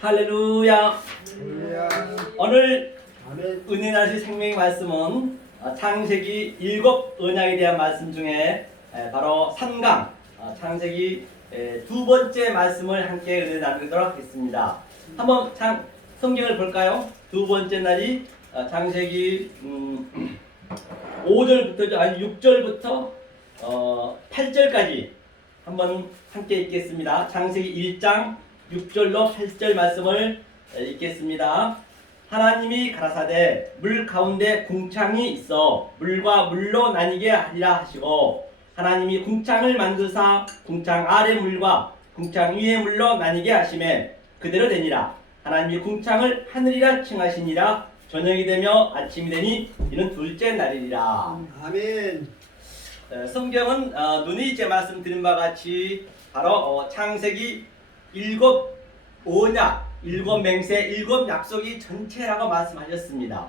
할렐루야. 오늘 아멘. 은혜 나실 생명의 말씀은 창세기 7 언약에 대한 말씀 중에 바로 3강 창세기 두 번째 말씀을 함께 은혜 나누도록 하겠습니다. 한번 성경을 볼까요? 두 번째 날이 창세기 5절부터 아니 6절부터 8절까지 한번 함께 읽겠습니다. 창세기 1장 6절로 8절 말씀을 읽겠습니다. 하나님이 가라사대 물 가운데 궁창이 있어 물과 물로 나뉘게 하리라 하시고 하나님이 궁창을 만드사 궁창 아래 물과 궁창 위에 물로 나뉘게 하시매 그대로 되니라. 하나님이 궁창을 하늘이라 칭하시니라. 저녁이 되며 아침이 되니 이는 둘째 날이니라. 아멘. 성경은 눈이 이제 말씀드린 바와 같이 바로 창세기 7 언약, 7 맹세, 7 약속이 전체라고 말씀하셨습니다.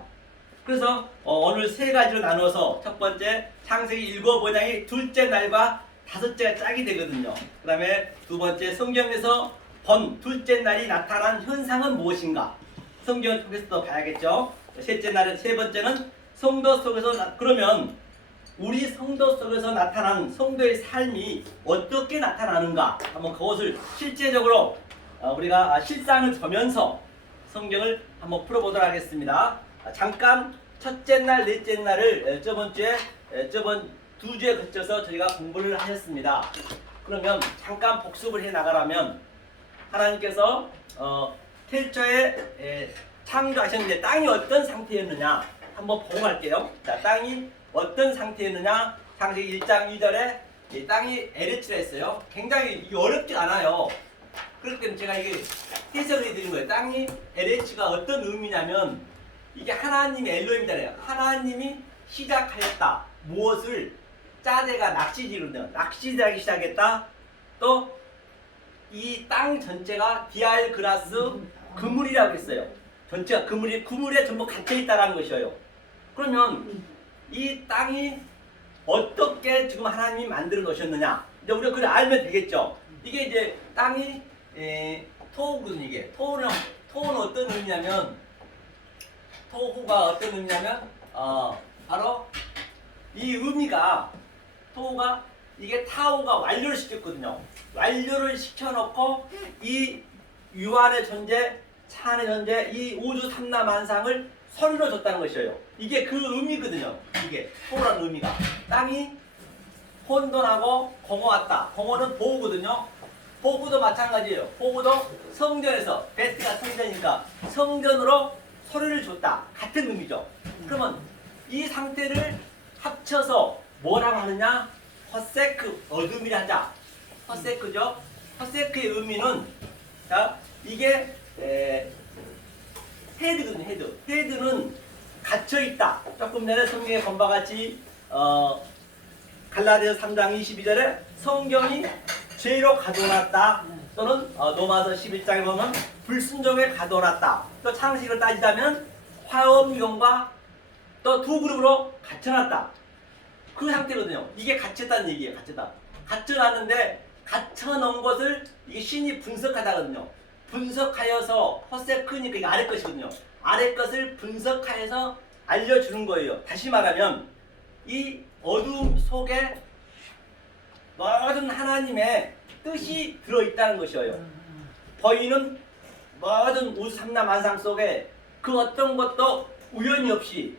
그래서 오늘 세 가지로 나누어서 첫 번째 창세기 7 언약이 둘째 날과 다섯째가 짝이 되거든요. 그 다음에 두 번째 성경에서 본 둘째 날이 나타난 현상은 무엇인가? 성경을 통해서도 봐야겠죠. 셋째 날은 세 번째는 성도 속에서 그러면 우리 성도 속에서 나타나는 성도의 삶이 어떻게 나타나는가? 한번 그것을 실제적으로 우리가 실상을 보면서 성경을 한번 풀어보도록 하겠습니다. 잠깐 첫째 날, 넷째 날을 저번 두 주에 거쳐서 저희가 공부를 하셨습니다. 그러면 잠깐 복습을 해 나가라면 하나님께서 태초에 창조하셨는데 땅이 어떤 상태였느냐 한번 보고 갈게요. 자, 땅이 어떤 상태였느냐? 창세기 1장 2절에 이 땅이 에르치라 했어요. 굉장히 어렵지 않아요. 그렇기 때문에 제가 이게 해석을 해드린 거예요. 땅이 에르치가 어떤 의미냐면 이게 하나님의 엘로힘이다 그래요. 하나님이 시작하였다. 무엇을? 짜대가 낚시질을 낚시질하기 시작했다. 또 이 땅 전체가 디알그라스 그물이라고 했어요. 전체가 그물에 전부 갇혀있다라는 것이에요. 그러면 이 땅이 어떻게 지금 하나님이 만들어 놓으셨느냐? 이제 우리가 그걸 알면 되겠죠. 이게 이제 땅이 토후거든요. 이게 토후는 어떤 의미냐면 토후가 어떤 의미냐면 바로 이 의미가 토후가 이게 타오가 완료를 시켰거든요. 완료를 시켜놓고 이 유한의 존재, 차안의 존재, 이 우주 삼라만상을 서리로 줬다는 것이에요. 이게 그 의미거든요. 이게 토라는 의미가 땅이 혼돈하고 공허했다. 공허는 보호거든요. 보호도 마찬가지예요. 보호도 성전에서 베스트가 성전이니까 성전으로 소리를 줬다. 같은 의미죠. 그러면 이 상태를 합쳐서 뭐라고 하느냐? 허세크, 어둠이라 하자. 허세크죠. 허세크의 의미는 자 이게 헤드거든요. 헤드는 갇혀있다. 조금 전에 성경에 본 바와 같이 갈라디아서 3장 22절에 성경이 죄로 가둬놨다. 또는 로마서 11장에 보면 불순종에 가둬놨다. 또 창세기를 따지자면 화엄경과 또 두 그룹으로 갇혀놨다. 그 상태거든요. 이게 갇혔다는 얘기예요. 갇혀놨는데 갇혀놓은 것을 이게 신이 분석하다거든요. 분석하여서 허세크니까 이게 아래 것이거든요. 아래 것을 분석하여서 알려주는 거예요. 다시 말하면 이 어둠 속에 모든 하나님의 뜻이 들어있다는 것이에요. 보이는 모든 우주 삼라만상 속에 그 어떤 것도 우연히 없이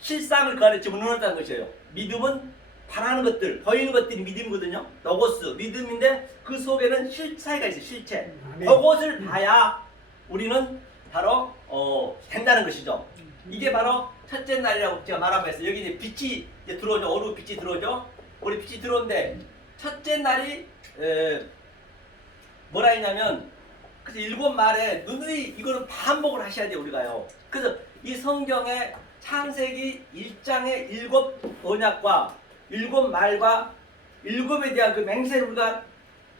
실상을 그 안에 집어넣었다는 것이에요. 믿음은 바라는 것들, 보이는 것들이 믿음이거든요. 로고스, 믿음인데 그 속에는 실체가 있어요. 실체. 그것을 봐야 우리는 바로 된다는 것이죠. 이게 바로 첫째 날이라고 제가 말하고 했어요. 여기 이제 빛이 이제 들어오죠. 어루 빛이 들어오죠. 우리 빛이 들어오는데 첫째 날이 뭐라 했냐면 그래서 7 말에 누누이 이거는 반복을 하셔야 돼요. 우리가요. 그래서 이 성경의 창세기 1장의 7 언약과 7 말과 7에 대한 그 맹세를 우리가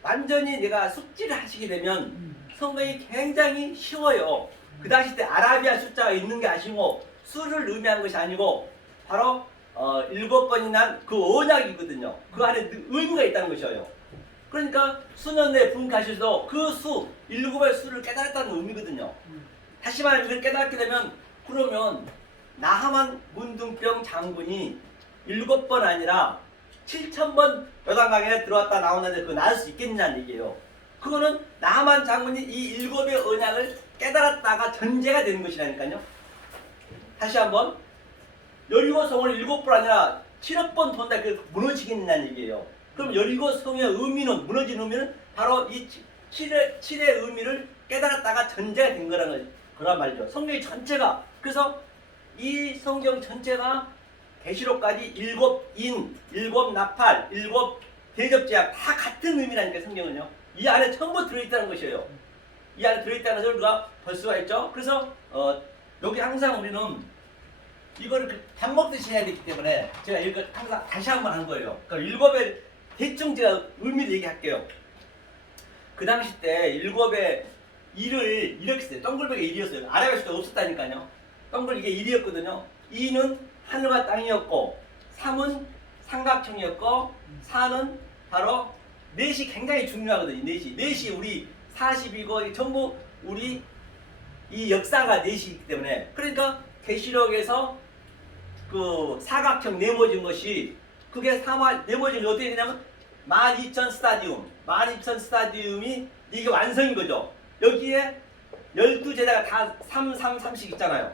완전히 내가 숙지를 하시게 되면 성경이 굉장히 쉬워요. 그 당시 때 아라비아 숫자가 있는 게 아니고 수를 의미하는 것이 아니고 바로 7번이 난 그 언약이거든요. 그 안에 의미가 있다는 것이에요. 그러니까 수년 내에 부흥하셔도 그 수, 일곱의 수를 깨달았다는 의미거든요. 다시 말하면 이걸 깨닫게 되면 그러면 나하만 문둥병 장군이 7번 아니라 7,000번 요단강에 들어왔다 나오는데 그거 나을 수 있겠냐는 얘기예요. 그거는 나하만 장군이 이 일곱의 언약을 깨달았다가 전제가 되는 것이라니까요. 다시 한번 여리고성을 7번 아니라 7억 번 돈다 그 무너지겠냐는 얘기예요. 그럼 여리고성의 의미는 무너진 의미는 바로 이 7의 의미를 깨달았다가 전제가 된 거란 말이죠. 성경 전체가 그래서 이 성경 전체가 계시록까지 7인, 7나팔, 7대접제약 다 같은 의미라니까 성경은요. 이 안에 전부 들어있다는 것이에요. 이 안에 들어있다는 것을 우리가 볼 수가 있죠. 그래서 여기 항상 우리는 이거를 밥 먹듯이 해야 되기 때문에 제가 이거 항상 다시 한번 한 거예요. 그러니까 7의 대충 제가 의미를 얘기할게요. 그 당시 때 7의 일을 이렇게 써요. 동글백의 일이었어요. 아라비아 수도 없었다니까요. 동글 이게 일이었거든요. 2는 하늘과 땅이었고 3은 삼각형이었고 4는 바로 넷이 굉장히 중요하거든요. 넷이 우리 40이고 전부 우리 이 역사가 넷이기 때문에 그러니까 계시록에서 그 사각형 네모진 것이 그게 네모진 게 어떻게 되냐면 12,000 스타디움 12,000 스타디움이 이게 완성인 거죠. 여기에 12제자가 다 3, 3, 3씩 있잖아요.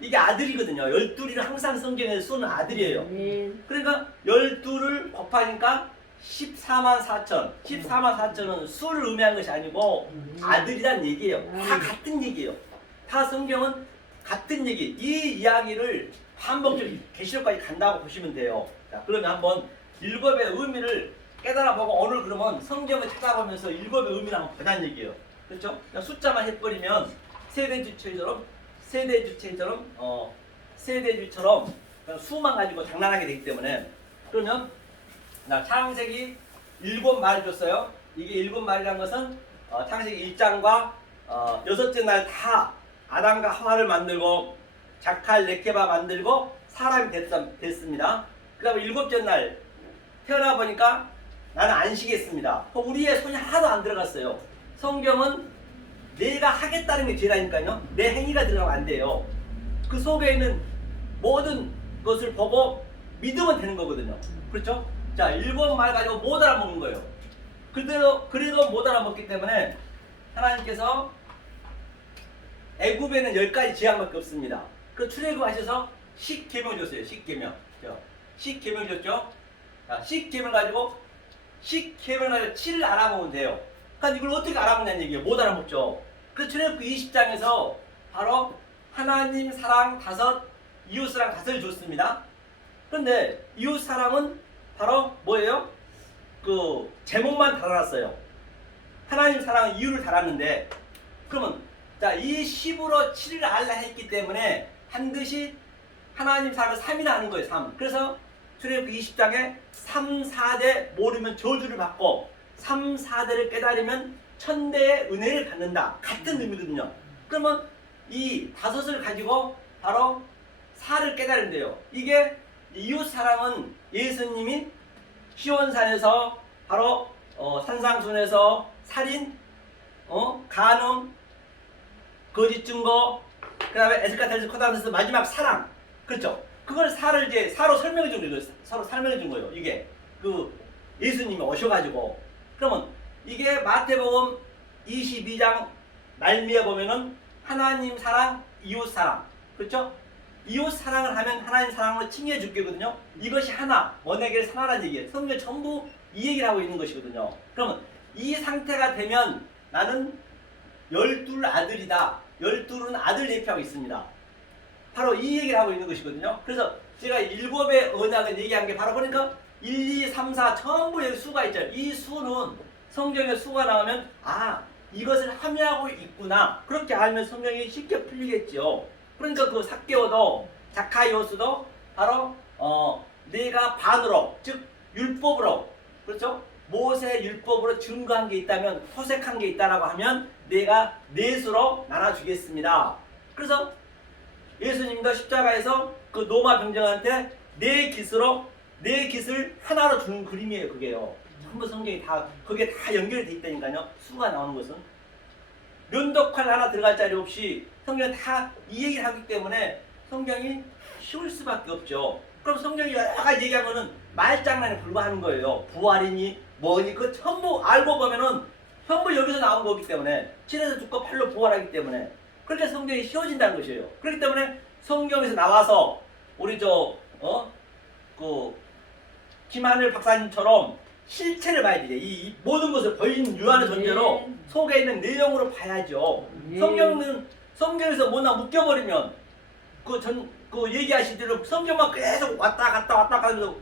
이게 아들이거든요. 12는 항상 성경에서 수는 아들이에요. 그러니까 12를 곱하니까 14만 4천. 14만 4천은 수를 의미한 것이 아니고 아들이란 얘기예요. 다 같은 얘기예요. 다 성경은 같은 얘기. 이 이야기를 반복적으로 계시록까지 간다고 보시면 돼요. 자, 그러면 한번 7의 의미를 깨달아보고 오늘 그러면 성경을 찾아보면서 7의 의미를 한번 보자는 얘기예요. 그렇죠? 그냥 숫자만 해버리면 세대주체처럼 수만 가지고 장난하게 되기 때문에 그러면 창세기 7말 줬어요. 이게 7말이라는 것은 창세기 1장과 6째 날 다 아담과 하와를 만들고 자칼 레케바 만들고 사람이 됐습니다. 그 다음에 7째 날 태어나 보니까 나는 안식했습니다. 우리의 손이 하나도 안 들어갔어요. 성경은 내가 하겠다는 게 죄라니까요. 내 행위가 들어가면 안 돼요. 그 속에 있는 모든 것을 보고 믿으면 되는 거거든요. 그렇죠? 자, 7말 가지고 못 알아먹는 거예요. 그래도 못 알아먹기 때문에 하나님께서 애굽에는 10가지 지향밖에 없습니다. 그 출애굽하셔서 10계명 줬어요. 10계명. 10계명 줬죠? 자, 10계명 가지고 7을 알아보면 돼요. 그러니까 이걸 어떻게 알아보냐는 얘기예요. 못 알아먹죠. 그 출애굽 20장에서 바로 하나님 사랑 5, 이웃 사랑 5을 줬습니다. 그런데 이웃 사랑은 바로 뭐예요? 그 제목만 달아놨어요. 하나님 사랑 이유를 달았는데 그러면 자, 이 10으로 7을 알라 했기 때문에 반드시 하나님 사랑을 3이나 하는 거예요. 3. 그래서 출애굽 20장에 3, 4대 모르면 저주를 받고 3, 4대를 깨달으면 천대의 은혜를 받는다. 같은 의미거든요. 그러면 이 5을 가지고 바로 4를 깨달은데요. 이게 이웃 사랑은 예수님이 시온산에서 바로 산상순에서 살인, 간음, 거짓 증거, 그 다음에 에스카텔스 코단에서 마지막 사랑. 그렇죠? 그걸 사로 설명해 준 거예요. 서로 설명해 준 거예요. 이게 그 예수님이 오셔가지고 그러면 이게 마태복음 22장 말미에 보면은 하나님 사랑, 이웃 사랑. 그렇죠? 이웃 사랑을 하면 하나님 사랑으로 칭해 줄게거든요. 이것이 하나, 원에게 하나라는 얘기예요. 성경 전부 이 얘기를 하고 있는 것이거든요. 그러면 이 상태가 되면 나는 12 아들이다. 12는 아들 대표하고 있습니다. 바로 이 얘기를 하고 있는 것이거든요. 그래서 제가 7의 언약을 얘기한 게 바로 그러니까 1, 2, 3, 4 전부 여기 수가 있죠. 이 수는 성경에 수가 나오면 이것을 함유하고 있구나. 그렇게 알면 성경이 쉽게 풀리겠죠. 그러니까 그 삭개오도 자카이오스도 바로 내가 반으로 즉 율법으로 그렇죠? 모세 율법으로 증거한 게 있다면 토색한 게 있다라고 하면 내가 넷으로 나눠주겠습니다. 그래서 예수님도 십자가에서 그 로마 병정한테 네 깃을 하나로 주는 그림이에요. 그게요. 전부 성경이 다 거기에 다 연결이 돼 있다니까요. 수가 나오는 것은 면도칼 하나 들어갈 자리 없이 성경은 다 이 얘기를 하기 때문에 성경이 쉬울 수밖에 없죠. 그럼 성경이 여러 가지 얘기하면은 말장난에 불과한 거예요. 부활이니 뭐니 그 전부 알고 보면은 전부 여기서 나온 거기 때문에 7에서 죽고 8로 부활하기 때문에 그렇게 성경이 쉬워진다는 것이에요. 그렇기 때문에 성경에서 나와서 우리 김하늘 박사님처럼 실체를 봐야 돼. 이 모든 것을 보이는 유한의 존재로 속에 있는 내용으로 봐야죠. 성경에서 뭐나 묶여버리면 그 얘기하신 대로 성경만 계속 왔다 갔다 하면서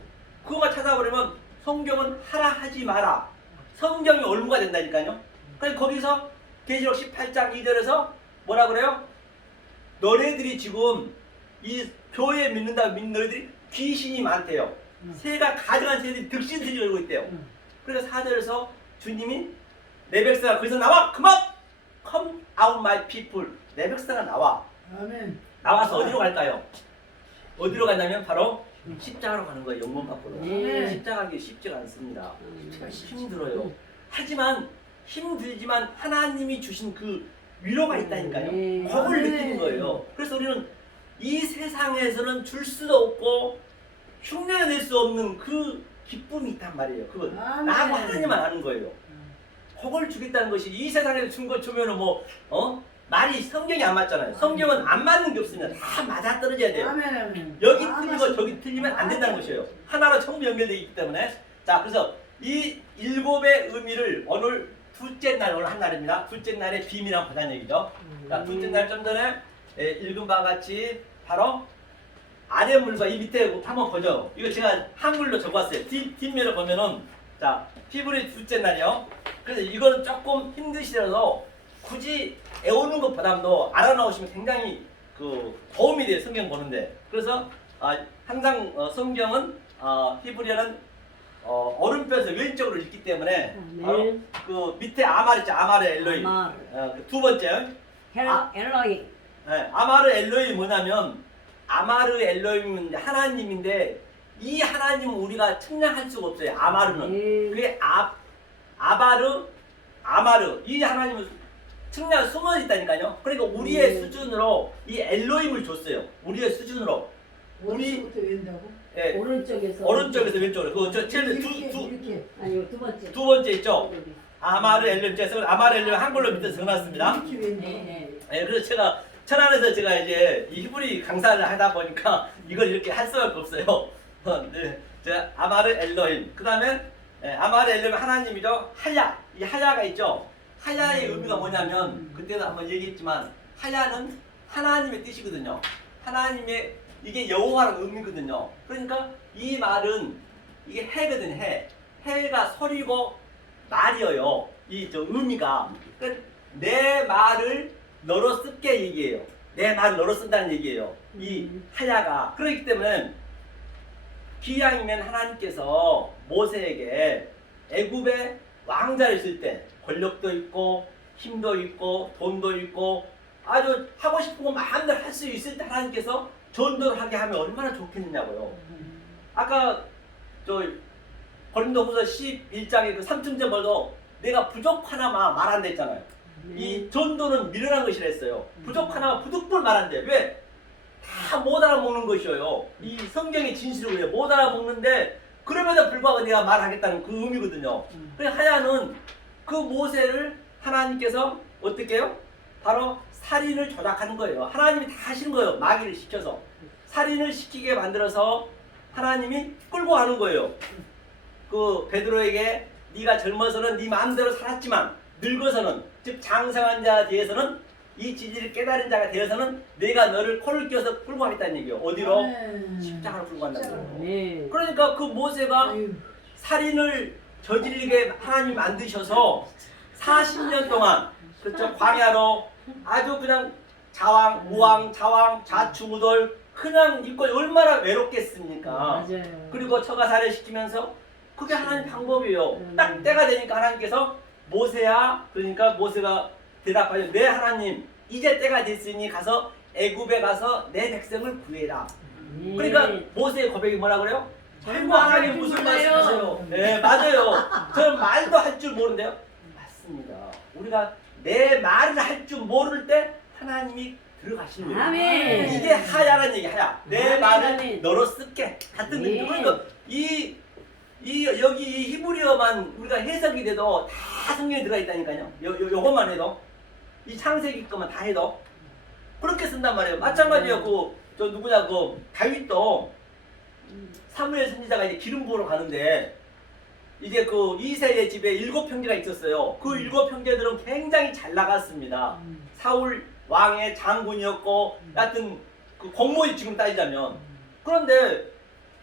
그것만 찾아버리면 성경은 하라 하지 마라. 성경이 올무가 된다니까요. 그래서 거기서 계시록 18장 2절에서 뭐라 그래요? 너네들이 지금 이 교회에 믿는다고 믿는 너희들이 귀신이 많대요. 새가 가증한 새들이 득신들이 열고 있대요. 그래서 4절에서 주님이 내 백성아 거기서 나와! Come out my people. 내 백성아 나와. 아멘. 나와서 어디로 갈까요? 어디로 가냐면 바로 십자가로 가는 거예요. 영문 밖으로. 십자가 가기 쉽지가 않습니다. 힘들어요. 하지만 힘들지만 하나님이 주신 그 위로가 있다니까요. 겁을 느끼는 거예요. 그래서 우리는 이 세상에서는 줄 수도 없고 흉내낼 수 없는 그 기쁨이 있단 말이에요. 그건 나하고 하나님만 아는 거예요. 그걸 주겠다는 것이 이 세상에서 준 것 주면은 말이 성경이 안 맞잖아요. 성경은 안 맞는 게 없습니다. 다 맞아 떨어져야 돼요. 여기 틀리고 저기 틀리면 안 된다는 것이에요. 하나로 전부 연결되어 있기 때문에. 자, 그래서 이 일곱의 의미를 오늘 둘째 날, 오늘 한 날입니다. 둘째 날의 비밀이란 보자는 얘기죠. 자, 둘째 날 좀 전에 읽은 바와 같이 바로 아랫물과 이 밑에 한번 보죠. 이거 제가 한글로 적었어요. 뒷면을 보면은 자, 히브리 둘째 날이요. 그래서 이거는 조금 힘드시더라도 굳이 애우는 것보다도 알아놓으시면 굉장히 도움이 돼요. 성경 보는데. 그래서 항상 성경은 히브리어는 오른편에서 왼쪽으로 읽기 때문에 바로 그 밑에 아말 있죠. 아마르 엘로임. 두 번째. 엘로이. 네, 아마르 엘로임이 뭐냐면 아마르 엘로임은 하나님인데 이 하나님은 우리가 측량할 수가 없어요. 아마르는. 그게 아마르 이 하나님은 측량 숨어 있다니까요. 그러니까 우리의 수준으로 이 엘로임을 줬어요. 우리의 수준으로. 오른쪽부터 왼다고? 예, 오른쪽에서 왼쪽으로. 이렇게. 아니요, 두 번째. 두 번째 있죠. 아마르 엘로임. 제가 아마르 엘로임 한글로 밑에 적어놨습니다. 이렇게 왼다고? 네. 예, 그래서 제가 천안에서 제가 이제 이 히브리 강사를 하다 보니까 이걸 이렇게 할 수가 없어요. 네, 제가 아마르 엘로임. 그 다음에 아마르 엘로임 하나님이죠. 하야. 이 하야가 있죠. 하야의 의미가 뭐냐면 그때도 한번 얘기했지만 하야는 하나님의 뜻이거든요. 하나님의 이게 여호와라는 의미거든요. 그러니까 이 말은 이게 해거든요. 해가 소리고 말이에요. 이 의미가 그러니까 내 말을 너로 쓸게 얘기해요. 내 말을 너로 쓴다는 얘기예요. 이 하야가 그렇기 때문에 기왕이면 하나님께서 모세에게 애굽의 왕자를 있을 때 권력도 있고 힘도 있고 돈도 있고 아주 하고 싶은 거 마음대로 할 수 있을 때 하나님께서 전도를 하게 하면 얼마나 좋겠느냐고요. 아까 고린도후서 11장의 그 3층절도 내가 부족하나마 말한다 했잖아요. 이 전도는 미련한 것이라 했어요. 부족하나마 부득불 말한대. 왜? 다 못 알아먹는 것이에요. 이 성경의 진실이에요. 못 알아먹는데 그럼에도 불구하고 내가 말하겠다는 그 의미거든요. 그래서 하야는 그 모세를 하나님께서 어떻게 해요? 바로 살인을 조작하는 거예요. 하나님이 다 하시는 거예요. 마귀를 시켜서. 살인을 시키게 만들어서 하나님이 끌고 가는 거예요. 그 베드로에게 네가 젊어서는 네 마음대로 살았지만 늙어서는 즉 장성한 자에 대해서는 이 진리를 깨달은 자가 되어서는 내가 너를 코를 껴서 끌고 가겠다는 얘기예요. 어디로? 십자가로 끌고 간다는 거예요. 그러니까 그 모세가 살인을 저지르게 하나님 만드셔서 40년 동안 그렇죠 광야로 아주 그냥 자왕, 우왕, 자왕, 자충우돌 그냥 있고 얼마나 외롭겠습니까? 맞아요. 그리고 처가 살해시키면서 그게 하나님 방법이에요. 딱 때가 되니까 하나님께서 모세야 그러니까 모세가 대답하여 네 하나님 이제 때가 됐으니 가서 애굽에 가서 내 백성을 구해라. 그러니까 모세의 고백이 뭐라 그래요? 아이고 하나님 무슨 말씀이세요? 네 맞아요. 저는 말도 할 줄 모르는데요. 맞습니다. 우리가 내 말을 할 줄 모를 때 하나님이 들어가시는 거예요. 아멘. 이게 하야라는 얘기 하야. 내 아멘, 말을 아멘. 너로 쓸게. 같은 예. 의미. 그러니까 여기 이 히브리어만 우리가 해석이 돼도 다 성경에 들어가 있다니까요. 요것만 해도 이 창세기 것만 다 해도 그렇게 쓴단 말이에요. 마찬가지예요. 저 누구냐 다윗도 사무엘 선지자가 이제 기름 부으러 가는데 이제 이새의 집에 7형제가 있었어요. 그 7형제들은 굉장히 잘 나갔습니다. 사울 왕의 장군이었고 하여튼 그 공무원이 지금 따지자면 그런데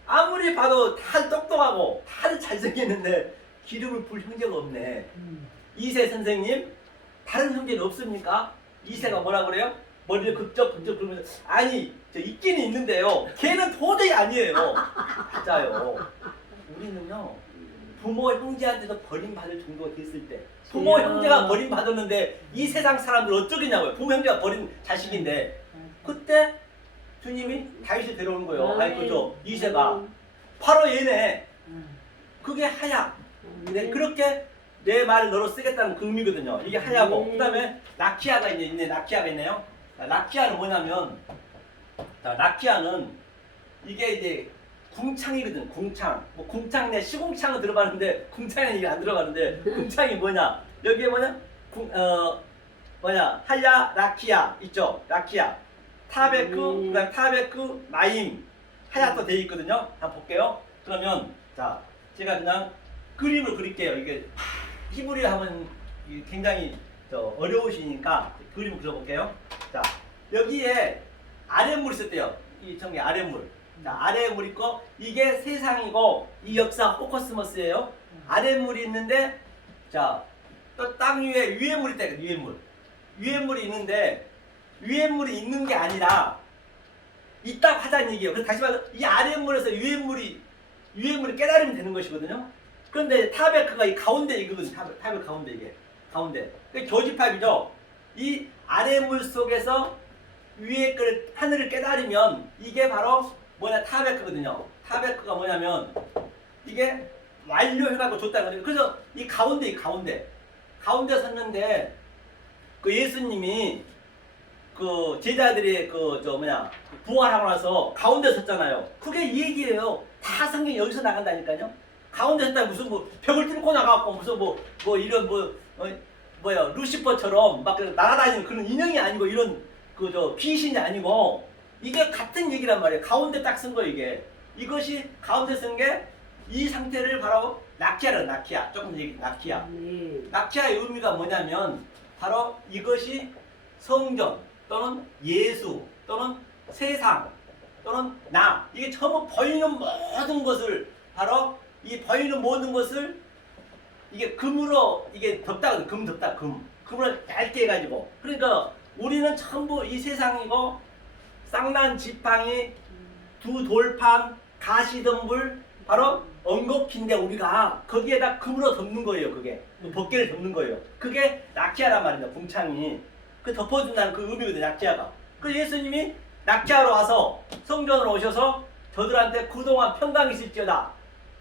아무리 봐도 다 똑똑하고 다들 잘생겼는데 기름을 부을 형제가 없네. 이새 선생님 다른 형제는 없습니까? 이새가 뭐라 그래요? 머리를 극적 그러면서 아니 저 있기는 있는데요. 걔는 도저히 아니에요. 맞아요. 우리는요 부모 형제한테도 버림받을 정도가 됐을 때 부모 형제가 버림받았는데 이 세상 사람들 어쩌겠냐고요. 부모 형제가 버린 자식인데 그때 주님이 다윗을 데려오는 거예요. 아이 그죠 이새가 바로 얘네. 그게 하야. 네, 그렇게 내 말을 너로 쓰겠다는 그 의미거든요. 이게 하야고 그 다음에 라키아가 있네. 라키아가 있네요. 라키아는 뭐냐면 라키아는 이게 이제 궁창이거든. 궁창. 궁창 내 시궁창은 들어봤는데 궁창에는 이게 안 들어가는데 궁창이 뭐냐? 여기에 뭐냐? 하야 라키아 있죠. 라키아. 타베크 그다음 타베크 마임 하야또 돼 있거든요. 한번 볼게요. 그러면 자 제가 그냥 그림을 그릴게요. 이게 히브리어 하면 굉장히 어려우시니까 그림을 그려볼게요. 자 여기에 아랫물이 있었대요. 이 정리 아랫물. 자 아랫물 있고 이게 세상이고 이 역사 호코스모스예요. 아랫물이 있는데 자 또 땅 위에 위에 물이 있다. 위에 물이 있는데 위에 물이 있는 게 아니라 있다고 하자는 얘기예요. 그래서 다시 말해서 이 아랫물에서 위에 물이 깨달으면 되는 것이거든요. 그런데 타베크가 이 가운데 이거거든요. 타베크 가운데 이게 가운데. 그 교집합이죠. 이 아랫물 속에서 위에 걸 하늘을 깨달으면 이게 바로 타베크거든요. 타베크가 뭐냐면 이게 완료해가지고 줬다는 거예요. 그래서 이 가운데 섰는데 그 예수님이 그 제자들이 부활하고 나서 가운데 섰잖아요. 그게 이 얘기예요. 다 성경이 여기서 나간다니까요. 가운데 섰다 무슨 벽을 뚫고 나가고 무슨 이런 루시퍼처럼 막 날아다니는 그런 인형이 아니고 이런 귀신이 아니고 이게 같은 얘기란 말이에요. 가운데 딱 쓴 거 이게. 이것이 가운데 쓴 게 이 상태를 바로 라키아를 라키아. 조금 얘기 라키아. 라키아의 의미가 뭐냐면 바로 이것이 성전 또는 예수 또는 세상 또는 나 이게 전부 보이는 모든 것을 바로 이 보이는 모든 것을 이게 금으로 이게 덮다 금으로 얇게 해가지고 그러니까 우리는 전부 이 세상이고 쌍난 지팡이 두 돌판 가시덤불 바로 엉겁힌데 우리가 거기에다 금으로 덮는 거예요. 그게 벗개를 덮는 거예요. 그게 라키아란 말입니다. 궁창이 그 덮어준다는 그 의미거든요. 라키아가. 그 예수님이 라키아로 와서 성전으로 오셔서 저들한테 그동안 평강이 있을지어다.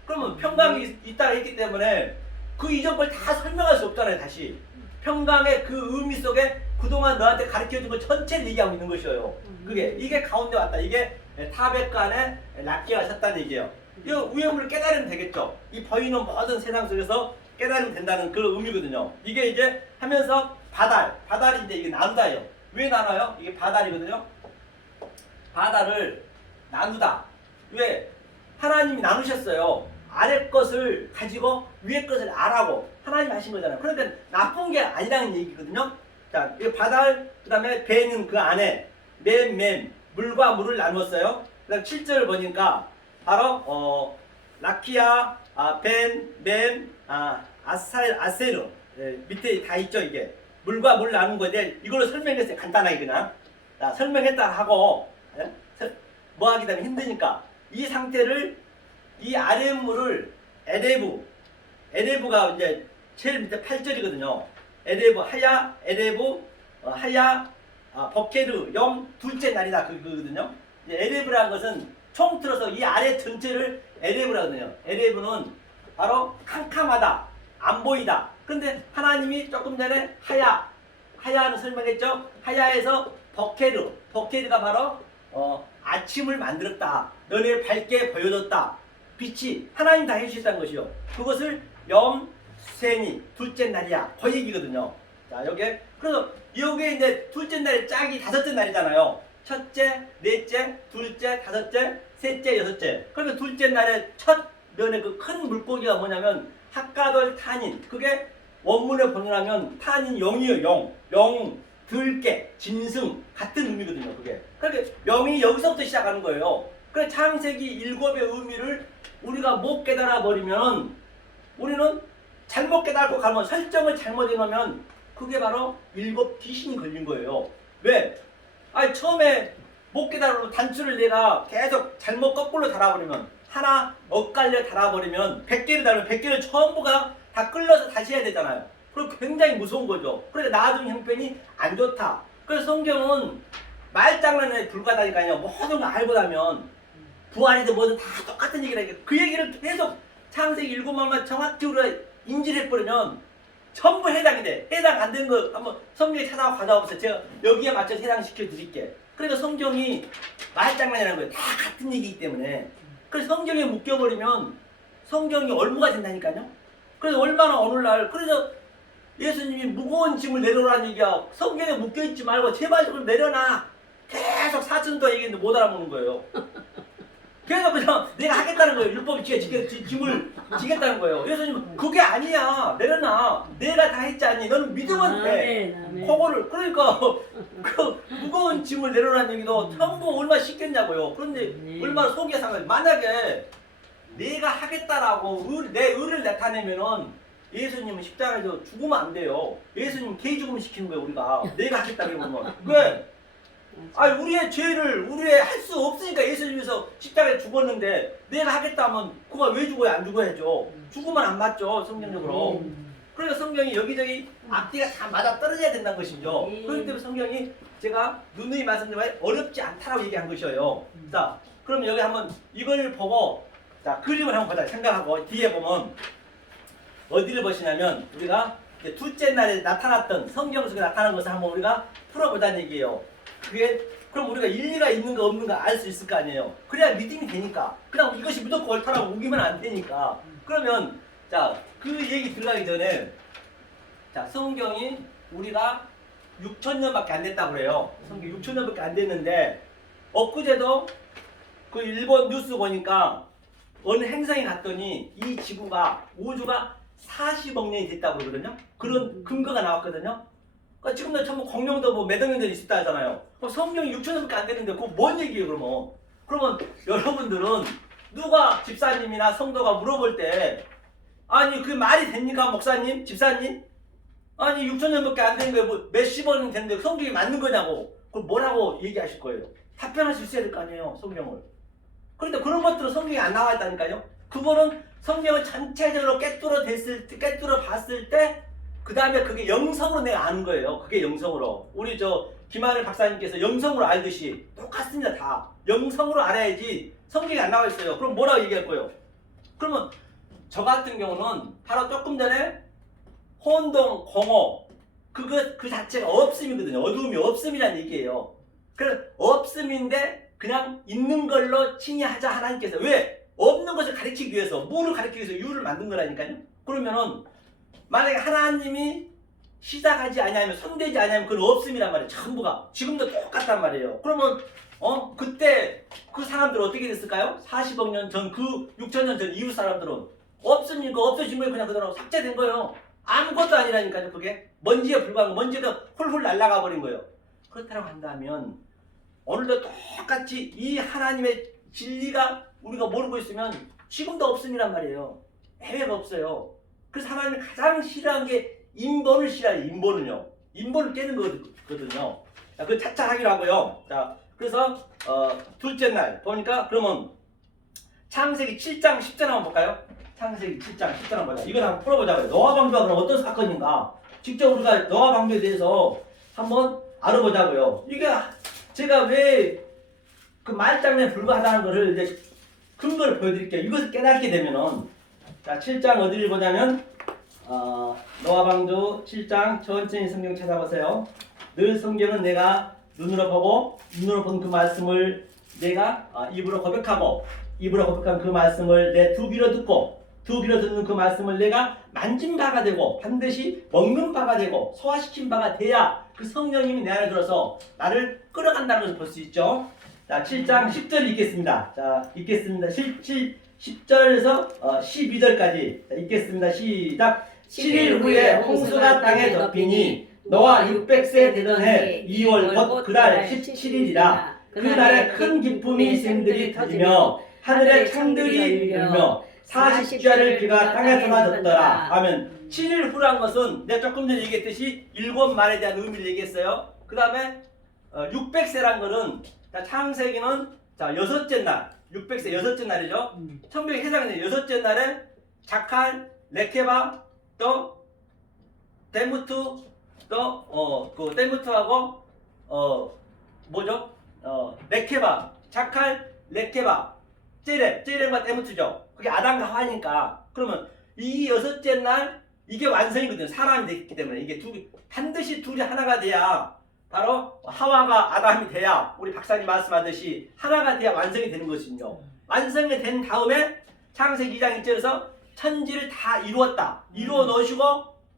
그러면 평강이 있다 했기 때문에 그 이전 걸 다 설명할 수 없잖아요. 다시 평강의 그 의미 속에 그동안 너한테 가르쳐준 거 전체를 얘기하고 있는 것이에요. 이게 가운데 왔다. 이게 타베크 안에 라키아가 섰다는 얘기예요. 이 위험을 깨달으면 되겠죠. 이 보이는 모든 세상 속에서 깨달으면 된다는 그런 의미거든요. 이게 이제 하면서 바달이 이제 이게 나누다예요. 왜 나눠요? 이게 바달이거든요. 바달을 나누다. 왜? 하나님이 나누셨어요. 아래 것을 가지고 위에 것을 알라고 하나님이 하신 거잖아요. 그러니까 나쁜 게 아니라는 얘기거든요. 자, 이 바달, 그 다음에 배는 그 안에 맴, 물과 물을 나눴어요. 그 다음 7절을 보니까 바로 라키아, 뱀, 아세르 밑에 다 있죠. 이게 물과 물 나눈 건데 이걸로 설명했어요. 간단하게 그냥 설명했다 하고 뭐 하기 때문에 힘드니까 이 상태를 이 아랫물을 에레브가 이제 제일 밑에 8절이거든요. 에레브 하야 버케르 영 둘째 날이다 그거거든요. 에레브라는 것은 총 틀어서 이 아래 전체를 에레브라거든요. 에레브는 바로 캄캄하다, 안 보이다. 그런데 하나님이 조금 전에 하야는 설명했죠. 하야에서 버케르가 바로 아침을 만들었다. 너네 밝게 보여줬다. 빛이 하나님 다 해주셨다는 것이요. 그것을 염세니 둘째 날이야. 그 얘기거든요. 자, 그래서 여기에 이제 둘째 날이 짝이 다섯째 날이잖아요. 첫째, 넷째, 둘째, 다섯째, 셋째, 여섯째. 그러면 둘째 날에 첫 면에 그 큰 물고기가 뭐냐면 핫가돌 타닌. 그게 원문에 번역하면 타닌 영이에요. 영, 들깨, 짐승 같은 의미거든요. 그게. 그러니까 영이 여기서부터 시작하는 거예요. 그래 창세기 일곱의 의미를 우리가 못 깨달아 버리면 우리는 잘못 깨달고 가면 설정을 잘못해 놓으면 그게 바로 일곱 귀신이 걸린 거예요. 왜? 아니 처음에 못 깨달으면 단추를 내가 계속 잘못 거꾸로 달아버리면 하나 엇갈려 달아버리면 100개를 달면 100개를 전부가 다 끌려서 다시 해야 되잖아요. 그럼 굉장히 무서운 거죠. 그래서 나중 형편이 안 좋다. 그래서 성경은 말장난에 불과하다니까요. 모든 거 알고 나면 부활이든 뭐든 다 똑같은 얘기라니까. 그 얘기를 계속 창세기 7만만 정확히 우리가 인지를 해버리면 전부 해당이 돼. 해당 안 되는 거 한번 성경에 찾아가 가져와보세요. 제가 여기에 맞춰서 해당시켜 드릴게. 그러니까 성경이 말장난이라는 거예요. 다 같은 얘기이기 때문에. 그래서 성경에 묶여버리면 성경이 얼무가 된다니까요. 그래서 얼마나 오늘날 그래서 예수님이 무거운 짐을 내려오라는 얘기야. 성경에 묶여있지 말고 제발 좀 내려놔. 계속 4천 동안 얘기했는데 못 알아먹는 거예요. 그래서 그냥 내가 하겠다는 거예요. 율법이 짐을 지겠다는 거예요. 예수님은 그게 아니야. 내려놔. 내가 다 했지 않니? 너는 믿으면 돼. 그거를 그러니까 그 무거운 짐을 내려놓는 얘기도 전부 얼마나 쉽겠냐고요. 그런데 얼마나 속이 상해. 만약에 내가 하겠다라고 내 의를 나타내면은 예수님은 십자가에서 죽으면 안 돼요. 예수님 개죽음 시키는 거예요. 우리가 내가 하겠다 그러면 왜? 아니 우리의 죄를 할 수 없으니까 예수님께서 십자가에 죽었는데 내가 하겠다 하면 그가 왜 죽어야 안 죽어야죠. 죽으면 안 맞죠 성경적으로. 그러니까 성경이 여기저기 앞뒤가 다 맞아 떨어져야 된다는 것이죠. 그렇기 때문에 성경이 제가 누누이 말씀드린 어렵지 않다라고 얘기한 것이에요. 자 그럼 여기 한번 이걸 보고 자 그림을 한번 보자 생각하고 뒤에 보면 어디를 보시냐면 우리가 이제 둘째 날에 나타났던 성경 속에 나타난 것을 한번 우리가 풀어보자는 얘기예요. 그게 그럼 우리가 일리가 있는가 없는가 알 수 있을 거 아니에요. 그래야 믿음이 되니까. 그냥 이것이 무조건 옳다라고 우기면 안 되니까. 그러면 자 그 얘기 들어가기 전에 자 성경이 우리가 6,000년밖에 안 됐다고 그래요. 성경 6,000년밖에 안 됐는데 엊그제도 그 일본 뉴스 보니까 어느 행성에 갔더니 이 지구가 우주가 40억 년이 됐다고 그러거든요. 그런 근거가 나왔거든요. 그러니까 지금도 전부 공룡도 뭐 몇 억 년전이 있었다 하잖아요. 그럼 성경이 6,000년밖에 안 되는데 그거 뭔 얘기예요 그러면? 그러면 여러분들은 누가 집사님이나 성도가 물어볼 때 아니 그 말이 됩니까 목사님? 집사님? 아니 6,000년밖에 안 되는 거예요. 뭐 몇십억 년 됐는데 성경이 맞는 거냐고. 그걸 뭐라고 얘기하실 거예요? 답변할 수 있어야 될 거 아니에요 성경을. 그런데 그런 것들은 성경에 안 나와 있다니까요. 그거는 성경을 전체적으로 깨뚫어 봤을 때 그 다음에 그게 영성으로 내가 아는 거예요. 그게 영성으로. 우리 김하늘 박사님께서 영성으로 알듯이 똑같습니다. 다. 영성으로 알아야지 성경이 안 나와 있어요. 그럼 뭐라고 얘기할 거예요? 그러면 저 같은 경우는 바로 조금 전에 혼동, 공허 그 자체가 없음이거든요. 어두움이 없음이라는 얘기예요. 그래서 없음인데 그냥 있는 걸로 칭의하자 하나님께서. 왜? 없는 것을 가르치기 위해서 무를 가르치기 위해서 유를 만든 거라니까요. 그러면은 만약에 하나님이 시작하지 아니하면 손대지 아니하면 그건 없음이란 말이에요. 전부가. 지금도 똑같단 말이에요. 그러면 그때 그 사람들은 어떻게 됐을까요? 40억 년 전 그 6,000년 전 이후 사람들은 없으니까 없어진 거예요. 그냥 그대로 삭제된 거예요. 아무것도 아니라니까요. 그게 먼지에 불과한 거. 먼지가 훌훌 날아가 버린 거예요. 그렇다고 한다면 오늘도 똑같이 이 하나님의 진리가 우리가 모르고 있으면 지금도 없음이란 말이에요. 해외가 없어요. 그래서 하나님이 가장 싫어하는 게 인본을 싫어해요. 인본을요. 인본을 깨는 거거든요. 자, 그 차차 하기로 하고요. 자, 그래서 둘째 날 보니까 그러면 창세기 7장 10절 한번 볼까요? 창세기 7장 10절 한번 보자. 이걸 한번 풀어보자고요. 노아 방주가 그럼 어떤 사건인가? 직접 우리가 노아 방주에 대해서 한번 알아보자고요. 이게 제가 왜 그 말장난에 불과하다는 거를 이제 근거를 보여드릴게요. 이것을 깨닫게 되면은 자 7장 어디를 보냐면 노아 방주 7장 천천히 성경 찾아보세요. 늘 성경은 내가 눈으로 보고 눈으로 본 그 말씀을 내가 입으로 고백하고 입으로 고백한 그 말씀을 내 두 귀로 듣고 두 귀로 듣는 그 말씀을 내가 만진 바가 되고 반드시 먹는 바가 되고 소화시킨 바가 돼야 그 성령님이 내 안에 들어서 나를 끌어간다는 것을 볼 수 있죠. 자 7장 10절 읽겠습니다. 자 읽겠습니다. 10절에서 12절까지 자, 읽겠습니다. 시작. 7일 후에 홍수가 땅에 덮이니 노아 600세 되던 해 2월 곧 그달 17일이라 그날에 큰 기쁨이 샘들이 터지며 하늘의 창들이 열며 40주야를 비가 땅에 쏟아졌더라 하면 7일 후란 것은 내가 조금 전에 얘기했듯이 7말에 대한 의미를 얘기했어요. 그 다음에 600세란 거는 자, 창세기는 자 여섯째 날 600세 여섯째 날이죠. 천국에 해당되는 여섯째 날에 자칼, 레케바 또 데무트 또 그 데무트하고 뭐죠? 레케바, 자칼, 레케바, 제렘과 데무트죠. 그게 아담과 하와니까. 그러면 이 여섯째 날 이게 완성이거든요. 사람이 됐기 때문에 이게 반드시 둘이 하나가 돼야 바로 하와가 아담이 돼야 우리 박사님 말씀하듯이 하나가 돼야 완성이 되는 것이군요. 완성이 된 다음에 창세기 2장 1절에서 천지를 다 이루었다. 이루어 놓으시고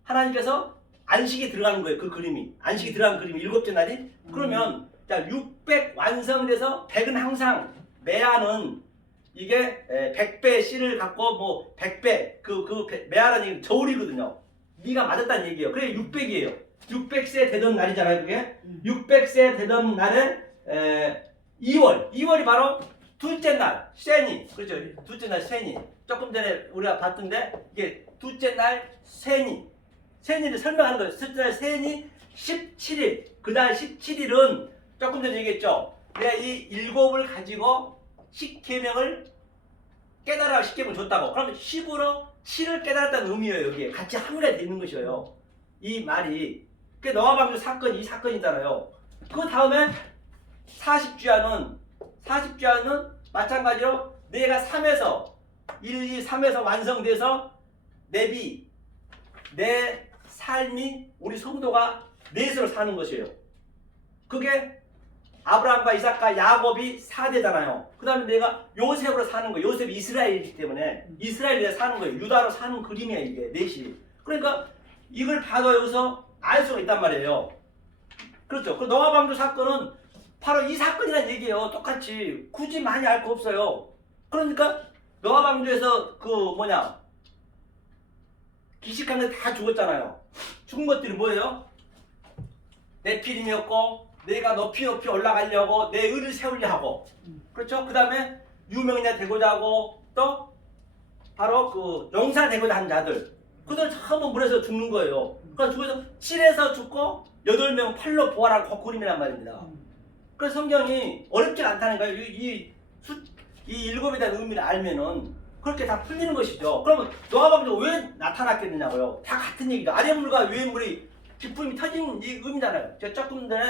하나님께서 안식이 들어가는 거예요. 그 그림이. 안식이 들어가는 그림이 일곱째 날이. 그러면 자 600 완성돼서 100은 항상 매아는 이게 100배의 씨를 갖고 뭐 100배 매아라는 얘기는 저울이거든요. 네가 맞았다는 얘기예요. 그래 600이에요. 600세 되던 날이잖아요. 그게 600세 되던 날에 2월이 바로 둘째 날 세니. 그렇죠. 둘째 날 세니. 조금 전에 우리가 봤던데 이게 둘째 날 세니를 설명하는 거예요. 둘째 날 세니 17일. 그날 17일은 조금 전에 얘기했죠. 내가 이 7을 가지고 10계명을 깨달아 10계명을 줬다고. 그러면 10으로 7을 깨달았다는 의미예요. 여기에 같이 한글에 있는 것이에요. 이 말이. 그 노아 방주 사건이 이 사건이잖아요. 그 다음에 40주야는 마찬가지로 내가 3에서 1, 2, 3에서 완성돼서 내 삶이 우리 성도가 넷으로 사는 것이에요. 그게 아브라함과 이삭과 야곱이 4대잖아요. 그 다음에 내가 요셉으로 사는 거예요. 요셉이 이스라엘이기 때문에 이스라엘에 사는 거예요. 유다로 사는 그림이에요. 이게 넷이. 그러니까 이걸 봐도 여기서 알 수가 있단 말이에요. 그렇죠. 그 노아 방주 사건은 바로 이 사건이라는 얘기예요. 똑같이 굳이 많이 알 거 없어요. 그러니까 노아 방주에서 기식한 게 다 죽었잖아요. 죽은 것들이 뭐예요? 내 피림이었고 내가 높이 올라가려고 내 의를 세우려 하고 그렇죠? 그 다음에 유명인이 되고자 하고 또 바로 그 용사 되고자 한 자들 그들 전부 물에서 죽는 거예요. 그래서 죽어서 7에서 죽고 8명 팔로 부활한 그 그림이란 말입니다. 그래서 성경이 어렵지 않다는 거예요. 이 7에 대한 의미를 알면은 그렇게 다 풀리는 것이죠. 그러면 노아 방주가 왜 나타났겠느냐고요. 다 같은 얘기죠. 아랫물과 위에물이 기쁨이 터진 이 의미잖아요. 제가 조금 전에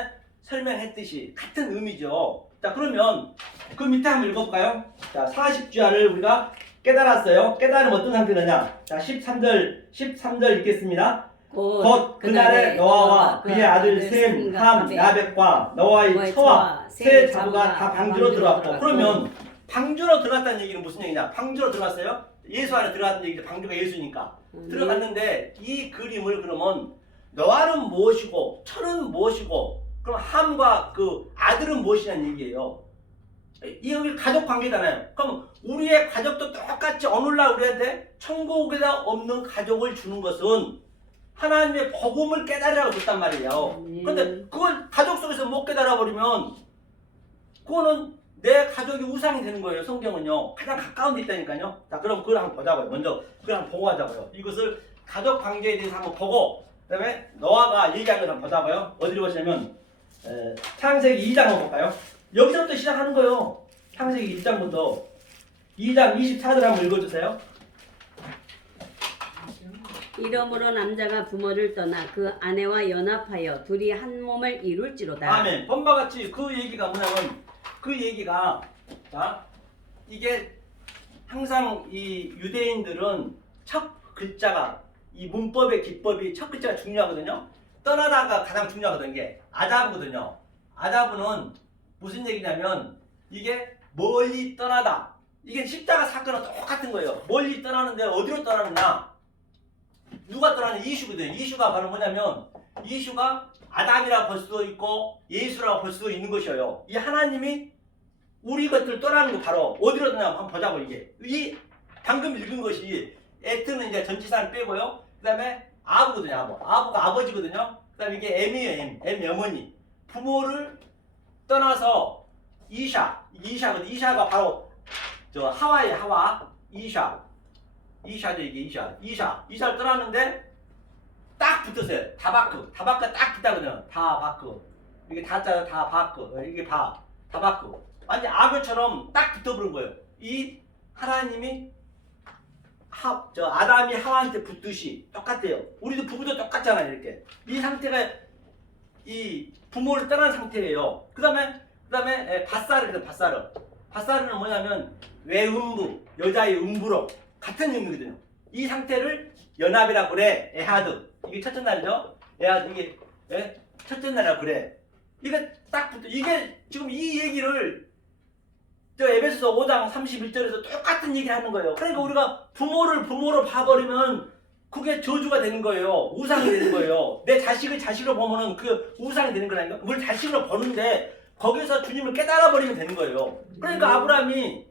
설명했듯이 같은 의미죠. 자 그러면 그 밑에 한번 읽어볼까요? 자 40주야를 우리가 깨달았어요. 깨달으면 어떤 상태느냐. 자 13절 읽겠습니다. 곧 그날에 노아와 그의 아들 셈, 함, 야벳과 노아의 처와 세 자부가 다 방주로 들어왔고 그러면 방주로 들어갔다는 얘기는 무슨 얘기냐? 방주로 들어갔어요? 예수 안에 들어갔다는 얘기죠. 방주가 예수니까 들어갔는데 이 그림을 그러면 노아는 무엇이고 처는 무엇이고 그럼 함과 그 아들은 무엇이냐는 얘기예요. 이 여기 가족 관계잖아요. 그럼 우리의 가족도 똑같이 오늘날 우리한테 천국에다 없는 가족을 주는 것은 하나님의 복음을 깨달으라고 줬단 말이에요. 그런데 그걸 가족 속에서 못 깨달아 버리면 그거는 내 가족이 우상이 되는 거예요. 성경은요. 가장 가까운 데 있다니까요. 자 그럼 그걸 한번 보자고요. 먼저 그걸 한번 보고 하자고요. 이것을 가족 관계에 대해서 한번 보고 그 다음에 노아가 얘기한 걸 한번 보자고요. 어디로 보시냐면 창세기 2장 한번 볼까요? 여기서부터 시작하는 거예요. 창세기 1장부터 2장 24절 한번 읽어주세요. 이러므로 남자가 부모를 떠나 그 아내와 연합하여 둘이 한 몸을 이룰지로다. 아멘. 본바 같이 그 얘기가 뭐냐면 그 얘기가 자 이게 항상 이 유대인들은 첫 글자가 이 문법의 기법이 첫 글자가 중요하거든요. 떠나다가 가장 중요하거든요. 이게 아자브거든요. 아자브는 무슨 얘기냐면 이게 멀리 떠나다. 이게 십자가 사건은 똑같은 거예요. 멀리 떠나는데 어디로 떠나느냐? 누가 떠나는 이슈거든요. 이슈가 바로 뭐냐면 이슈가 아담이라고 볼 수도 있고 예수라고 볼 수도 있는 것이에요. 이 하나님이 우리 것들을 떠나는 거 바로 어디로 떠나냐 한번 보자고 이게. 이 방금 읽은 것이 에트는 이제 전치사를 빼고요. 그 다음에 아부거든요. 아부가 아버지거든요. 그 다음에 이게 M이에요. M 어머니. 부모를 떠나서 이샤거든요. 이샤가 바로 저 하와이의 하와. 이샤죠 이게 이샤를 떠났는데 딱 붙었어요. 다바크가 딱 붙다거든요. 다바크. 이게 다자요. 다바크. 이게 다바크. 완전 악어처럼 딱 붙어버린 거예요. 이 하나님이 아담이 하와한테 붙듯이 똑같아요. 우리도 부부도 똑같잖아요. 이렇게 이 상태가 이 부모를 떠난 상태예요. 그 다음에 바사르는 뭐냐면 외음부, 여자의 음부로 같은 의미거든요. 이 상태를 연합이라고 그래. 에하드. 이게 첫째 날이죠. 에하드 이게 첫째 날이라고 그래. 이게 딱 붙어. 이게 지금 이 얘기를 저 에베소서 5장 31절에서 똑같은 얘기를 하는 거예요. 그러니까 우리가 부모로 봐버리면 그게 저주가 되는 거예요. 우상이 되는 거예요. 내 자식을 자식으로 보면은 그 우상이 되는 거라니까. 우리 자식으로 보는데 거기서 주님을 깨달아 버리면 되는 거예요. 그러니까 아브라함이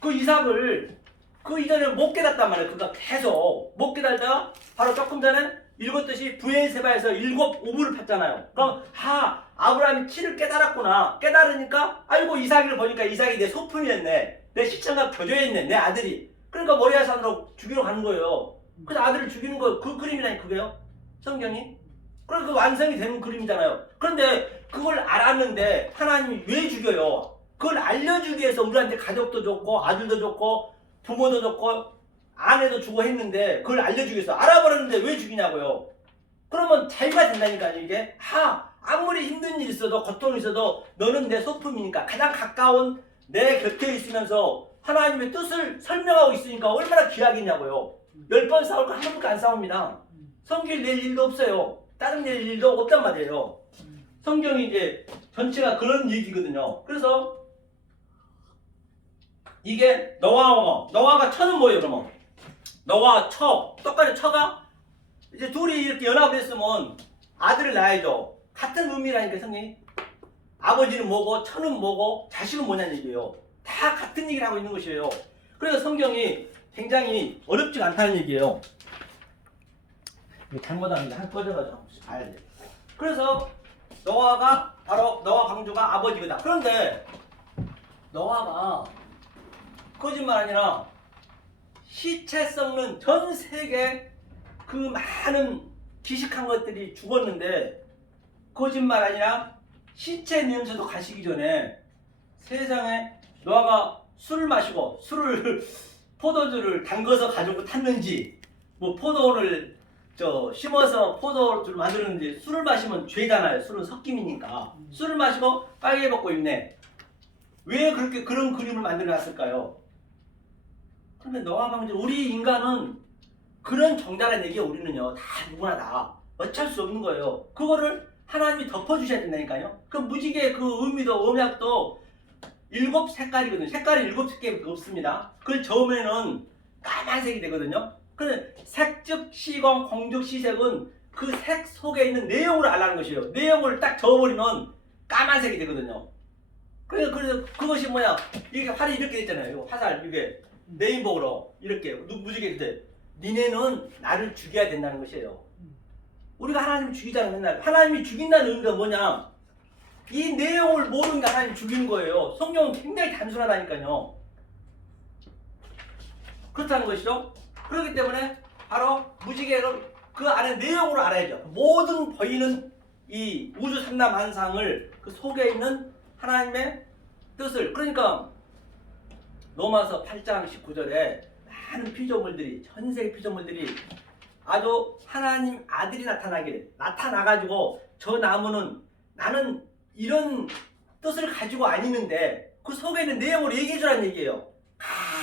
그 이삭을 그 이전에 못 깨닫단 말이에요. 그가 계속 못 깨달다가 바로 조금 전에 읽었듯이 부엘세바에서 7 우물을 팠잖아요. 그럼 아브라함이 치를 깨달았구나. 깨달으니까 아이고 이삭을 보니까 이삭이 내 소품이었네. 내 시청과 교조였네. 내 아들이. 그러니까 모리아산으로 죽이러 가는 거예요. 그래서 아들을 죽이는 거 그 그림이라니 그게요. 성경이. 그러니까 그 완성이 되는 그림이잖아요. 그런데 그걸 알았는데 하나님이 왜 죽여요? 그걸 알려주기 위해서 우리한테 가족도 줬고 아들도 줬고 부모도 줬고 아내도 주고 했는데 그걸 알려주기 위해서 알아버렸는데 왜 죽이냐고요. 그러면 자유가 된다니까요. 이게 아무리 힘든 일 있어도 고통이 있어도 너는 내 소품이니까 가장 가까운 내 곁에 있으면서 하나님의 뜻을 설명하고 있으니까 얼마나 귀하겠냐고요. 10번 싸울 거 한 번밖에 안 싸웁니다. 성길 낼 일도 없어요. 다른 낼 일도 없단 말이에요. 성경이 이제 전체가 그런 얘기거든요. 그래서 이게 너와가 처는 뭐예요 그러면? 너와 똑같이 처가 이제 둘이 이렇게 연합을 했으면 아들을 낳아야죠. 같은 의미라니까 성경이. 아버지는 뭐고 처는 뭐고 자식은 뭐냐는 얘기예요. 다 같은 얘기를 하고 있는 것이에요. 그래서 성경이 굉장히 어렵지 않다는 얘기예요. 잘못하는데 한 꺼져가지고 봐야 돼. 그래서 노아가 바로 노아 방주가 아버지거다. 그런데 노아가 거짓말 아니라 시체 썩는 전 세계 그 많은 기식한 것들이 죽었는데 거짓말 아니라 시체 냄새도 가시기 전에 세상에 노아가 술을 마시고 포도주를 담궈서 가지고 탔는지 뭐 포도를 심어서 포도주를 만들었는지 술을 마시면 죄잖아요. 술은 섞임이니까. 술을 마시고 빨개 벗고 입네. 왜 그렇게 그런 그림을 만들어 놨을까요? 그런데 노아 방주 우리 인간은 그런 정당한 얘기에 우리는요 다 누구나 다 어쩔 수 없는 거예요. 그거를 하나님이 덮어주셔야 된다니까요. 그 무지개 그 의미도 음약도 7색깔이거든요. 색깔이 7개밖에 없습니다. 그걸 저으면은 까만색이 되거든요. 근데 색즉 시공 공즉 시색은 그 색 속에 있는 내용을 알라는 것이에요. 내용을 딱 저어버리면 까만색이 되거든요. 그래서 그것이 뭐야? 이게 활이 이렇게 됐잖아요. 화살 이게 레인보우로 이렇게 무지개 돼. 니네는 나를 죽여야 된다는 것이에요. 우리가 하나님을 죽이자는 맨날 하나님이 죽인다는 의미가 뭐냐? 이 내용을 모르는 게 하나님 죽이는 거예요. 성경은 굉장히 단순하다니까요. 그렇다는 것이죠. 그렇기 때문에 바로 무지개를 그 안에 내용으로 알아야죠. 모든 보이는 이 우주 삼라만상을 그 속에 있는 하나님의 뜻을. 그러니까 로마서 8장 19절에 많은 피조물들이 전 세계 피조물들이 아주 하나님 아들이 나타나가지고 저 나무는 나는 이런 뜻을 가지고 아니는데 그 속에 있는 내용을 얘기해 주라는 얘기예요.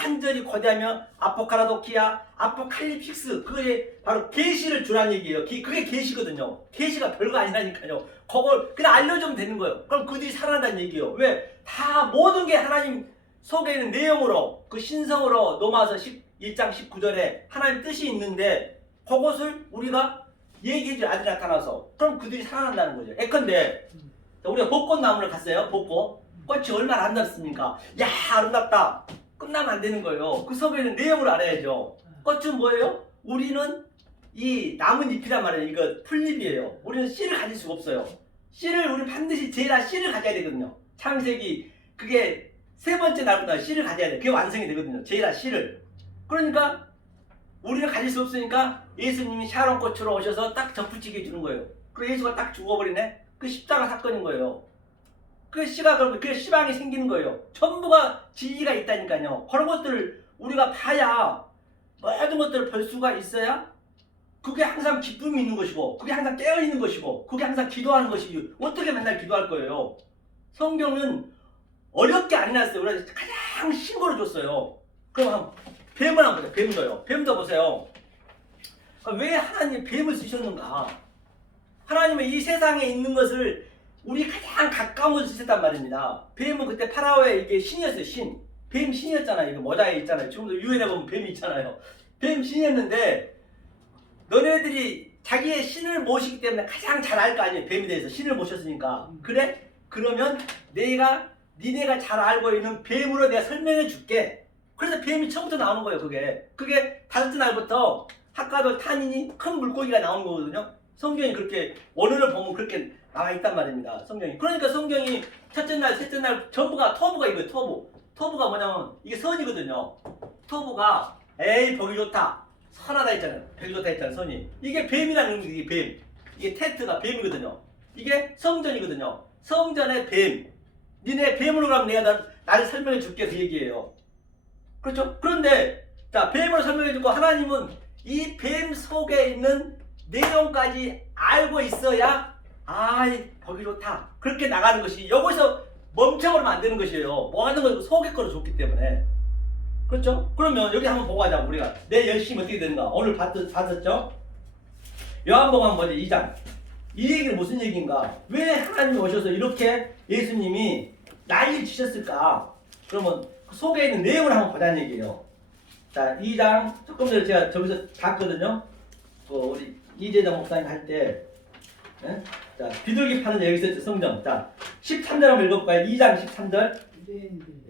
완전히 거대하며 아포카라도키아, 아포칼립식스 그게 바로 계시를 주라는 얘기예요. 그게 계시거든요. 계시가 별거 아니라니까요. 그걸 그냥 알려주면 되는 거예요. 그럼 그들이 살아난다는 얘기예요. 왜? 다 모든 게 하나님 속에 있는 내용으로 그 신성으로 로마서 1장 19절에 하나님 뜻이 있는데 그것을 우리가 얘기해줘 아들이 나타나서 그럼 그들이 살아난다는 거죠. 예컨대 우리가 벚꽃나무를 갔어요. 벚꽃 꽃이 얼마나 아름답습니까? 야 아름답다. 끝나면 안 되는 거예요. 그 속에 있는 내용을 알아야죠. 꽃은 뭐예요? 우리는 이 나뭇잎이란 말이에요. 이거 풀잎이에요. 우리는 씨를 가질 수가 없어요. 씨를 우리 반드시 제일아 씨를 가져야 되거든요. 창세기 그게 세 번째 날보다 씨를 가져야 돼. 그게 완성이 되거든요. 제일아 씨를. 그러니까 우리는 가질 수 없으니까 예수님이 샤론꽃으로 오셔서 딱 접붙이게 해주는 거예요. 그래서 예수가 딱 죽어버리네. 그 십자가 사건인 거예요. 그 씨가 그러면 그 씨방이 생기는 거예요. 전부가 진리가 있다니까요. 그런 것들을 우리가 봐야 모든 것들을 볼 수가 있어야 그게 항상 기쁨이 있는 것이고 그게 항상 깨어있는 것이고 그게 항상 기도하는 것이고 어떻게 맨날 기도할 거예요. 성경은 어렵게 안 해놨어요. 우리가 가장 신고를 줬어요. 그럼 뱀을 한번 보세요. 뱀도요. 뱀도 보세요. 왜 하나님 뱀을 쓰셨는가? 하나님은 이 세상에 있는 것을 우리 가장 가까운 곳에 쓰셨단 말입니다. 뱀은 그때 파라오의 이게 신이었어요. 신. 뱀 신이었잖아요. 이거 모자에 있잖아요. 지금도 유엔에 보면 뱀이 있잖아요. 뱀 신이었는데 너네들이 자기의 신을 모시기 때문에 가장 잘 알 거 아니에요. 뱀에 대해서 신을 모셨으니까. 그래? 그러면 니네가 잘 알고 있는 뱀으로 내가 설명해 줄게. 그래서 뱀이 처음부터 나오는 거예요. 그게 다섯째 날부터 학가도 탄인이 큰 물고기가 나오는 거거든요. 성경이 그렇게 원어를 보면 그렇게 나와 있단 말입니다. 성경이. 그러니까 성경이 첫째 날, 셋째 날 전부가 터부가 이거예요. 터부가 뭐냐면 이게 선이거든요. 터부가 에이 보기 좋다. 선하다 했잖아요. 보기 좋다 했잖아요. 선이. 이게 뱀이라는 의미 이게 뱀. 이게 테트가 뱀이거든요. 이게 성전이거든요. 성전의 뱀. 니네 뱀으로 가면 내가 나를 설명해 줄게 그 얘기예요. 그렇죠? 그런데 자 뱀으로 설명해 주고 하나님은 이 뱀 속에 있는 내용까지 알고 있어야 아이 보기 좋다 그렇게 나가는 것이 여기서 멈춰버리면 안 되는 것이에요. 모든 걸 속에 거로 줬기 때문에. 그렇죠? 그러면 여기 한번 보고 하자. 우리가 내 열심이 어떻게 되는가 오늘 봤었죠? 요한복음 뭐죠? 2장 이 얘기는 무슨 얘기인가? 왜 하나님이 오셔서 이렇게 예수님이 난리를 치셨을까? 그러면 그 속에 있는 내용을 한번 보자는 얘기예요. 자 2장 조금 전에 제가 저기서 봤거든요. 우리 이재정 목사님 할 때 자 비둘기 파는 여기 있었죠. 성경. 자 13절 한번 읽어볼까요? 2장 13절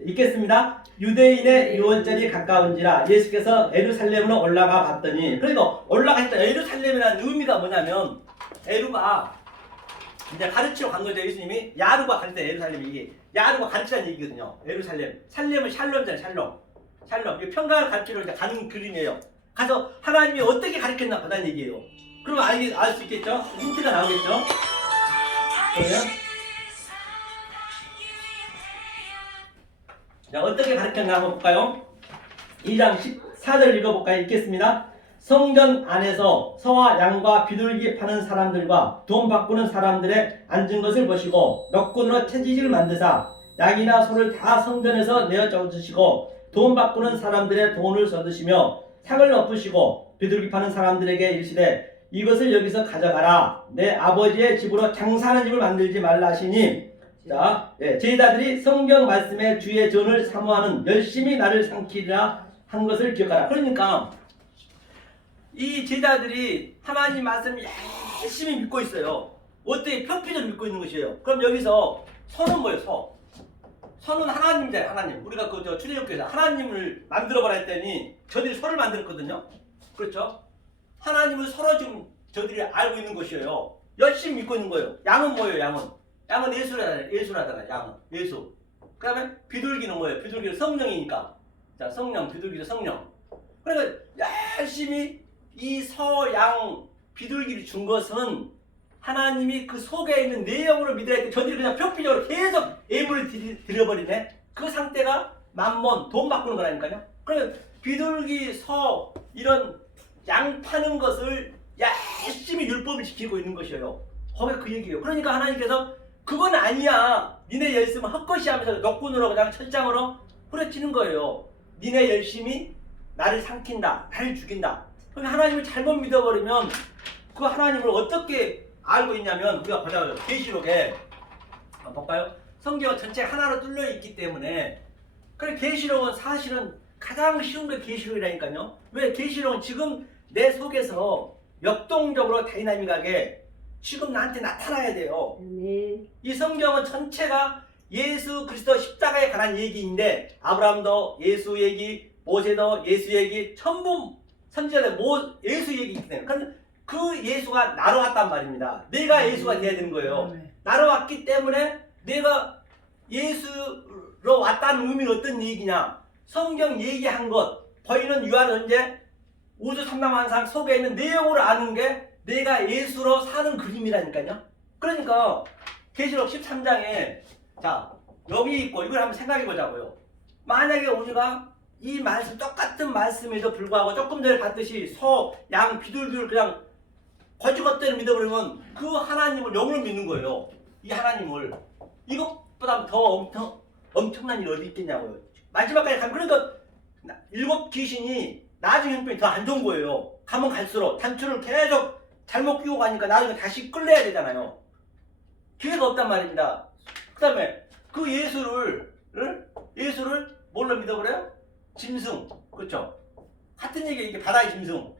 읽겠습니다. 유대인의 유월절이 가까운지라 예수께서 예루살렘으로 올라가 봤더니 그러니까 올라갔다. 예루살렘이라는 의미가 뭐냐면 에루가 이제 가르치러 간 거죠. 예수님이 야루가 갈 때 예루살렘이 이게 야루가 가르치라는 얘기거든요. 예루살렘. 살렘은 샬롬잖아요. 샬롬. 이게 평강을 가르치러 가는 그림이에요. 가서 하나님이 어떻게 가르쳤나 보다는 얘기예요. 그러면 알 수 있겠죠? 힌트가 나오겠죠? 그러면 자, 어떻게 가르쳤나 한번 볼까요? 2장 14절 읽어볼까요? 읽겠습니다. 성전 안에서 소와 양과 비둘기 파는 사람들과 돈 바꾸는 사람들의 앉은 것을 보시고 넉군으로 채찍을 만드사 양이나 소를 다 성전에서 내어 쫓으시고 돈 바꾸는 사람들의 돈을 써드시며 상을 엎으시고 비둘기 파는 사람들에게 이르시되 이것을 여기서 가져가라. 내 아버지의 집으로 장사하는 집을 만들지 말라 하시니 자, 제자들이 성경 말씀에 주의 전을 사모하는 열심히 나를 삼키리라 한 것을 기억하라. 그러니까 이 제자들이 하나님 말씀 열심히 믿고 있어요. 어떻게 표피를 믿고 있는 것이에요. 그럼 여기서 소는 뭐예요? 소는 하나님이잖아요. 하나님. 우리가 그 출애굽기에서 하나님을 만들어보라 했더니 저들이 소를 만들었거든요. 그렇죠? 하나님을 서로 지금 저들이 알고 있는 것이에요. 열심히 믿고 있는 거예요. 양은 뭐예요? 양은 예수라잖아요. 양은 예수. 그 다음에 비둘기는 뭐예요? 비둘기는 성령이니까. 자, 성령, 비둘기도 성령. 그러니까 열심히 이 소, 양, 비둘기를 준 것은 하나님이 그 속에 있는 내용으로 믿어야 할 때 저들이 그냥 표피적으로 계속 예물을 드려버리네. 그 상태가 만몬, 돈 바꾸는 거라니까요. 그러면 비둘기, 소, 이런 양 파는 것을 열심히 율법을 지키고 있는 것이에요. 거기가 그 얘기예요. 그러니까 하나님께서 그건 아니야. 니네 열심은 헛것이 하면서 넉군으로 그냥 철장으로 후려치는 거예요. 니네 열심히 나를 삼킨다, 나를 죽인다. 그럼 하나님을 잘못 믿어버리면 그 하나님을 어떻게 알고 있냐면 우리가 보자고요. 계시록에 한번 볼까요? 성경 전체 하나로 뚫려 있기 때문에 그래 계시록은 사실은 가장 쉬운 게 계시록이라니까요. 왜 계시록은 지금 내 속에서 역동적으로 다이나믹하게 지금 나한테 나타나야 돼요. 네. 이 성경은 전체가 예수 그리스도 십자가에 관한 얘기인데 아브라함도 예수 얘기, 모세도 예수 얘기, 전부 선지자들 예수 얘기이기 때문에 그 예수가 나로 왔단 말입니다. 내가 예수가 돼야 되는 거예요. 나로 왔기 때문에 내가 예수로 왔다는 의미는 어떤 얘기냐? 성경 얘기한 것, 보이는 유한언제, 우주 삼라만상 속에 있는 내용으로 아는 게 내가 예수로 사는 그림이라니까요. 그러니까 계시록 13장에 자 여기 있고 이걸 한번 생각해 보자고요. 만약에 우리가 이 말씀 똑같은 말씀에도 불구하고 조금 전에 봤듯이 소, 양, 비둘기를 그냥 거지것대로 믿어버리면 그 하나님을 영으로 믿는 거예요. 이 하나님을 이것보다 더 엄청난 일이 어디 있겠냐고요. 마지막까지 가면 그러니까 7 귀신이 나중에 형편이 더 안 좋은 거예요. 가면 갈수록 단추를 계속 잘못 끼고 가니까 나중에 다시 끌려야 되잖아요. 기회가 없단 말입니다. 그 다음에 그 예수를 뭘로 믿어버려요? 짐승. 그렇죠? 같은 얘기 이게 바다의 짐승.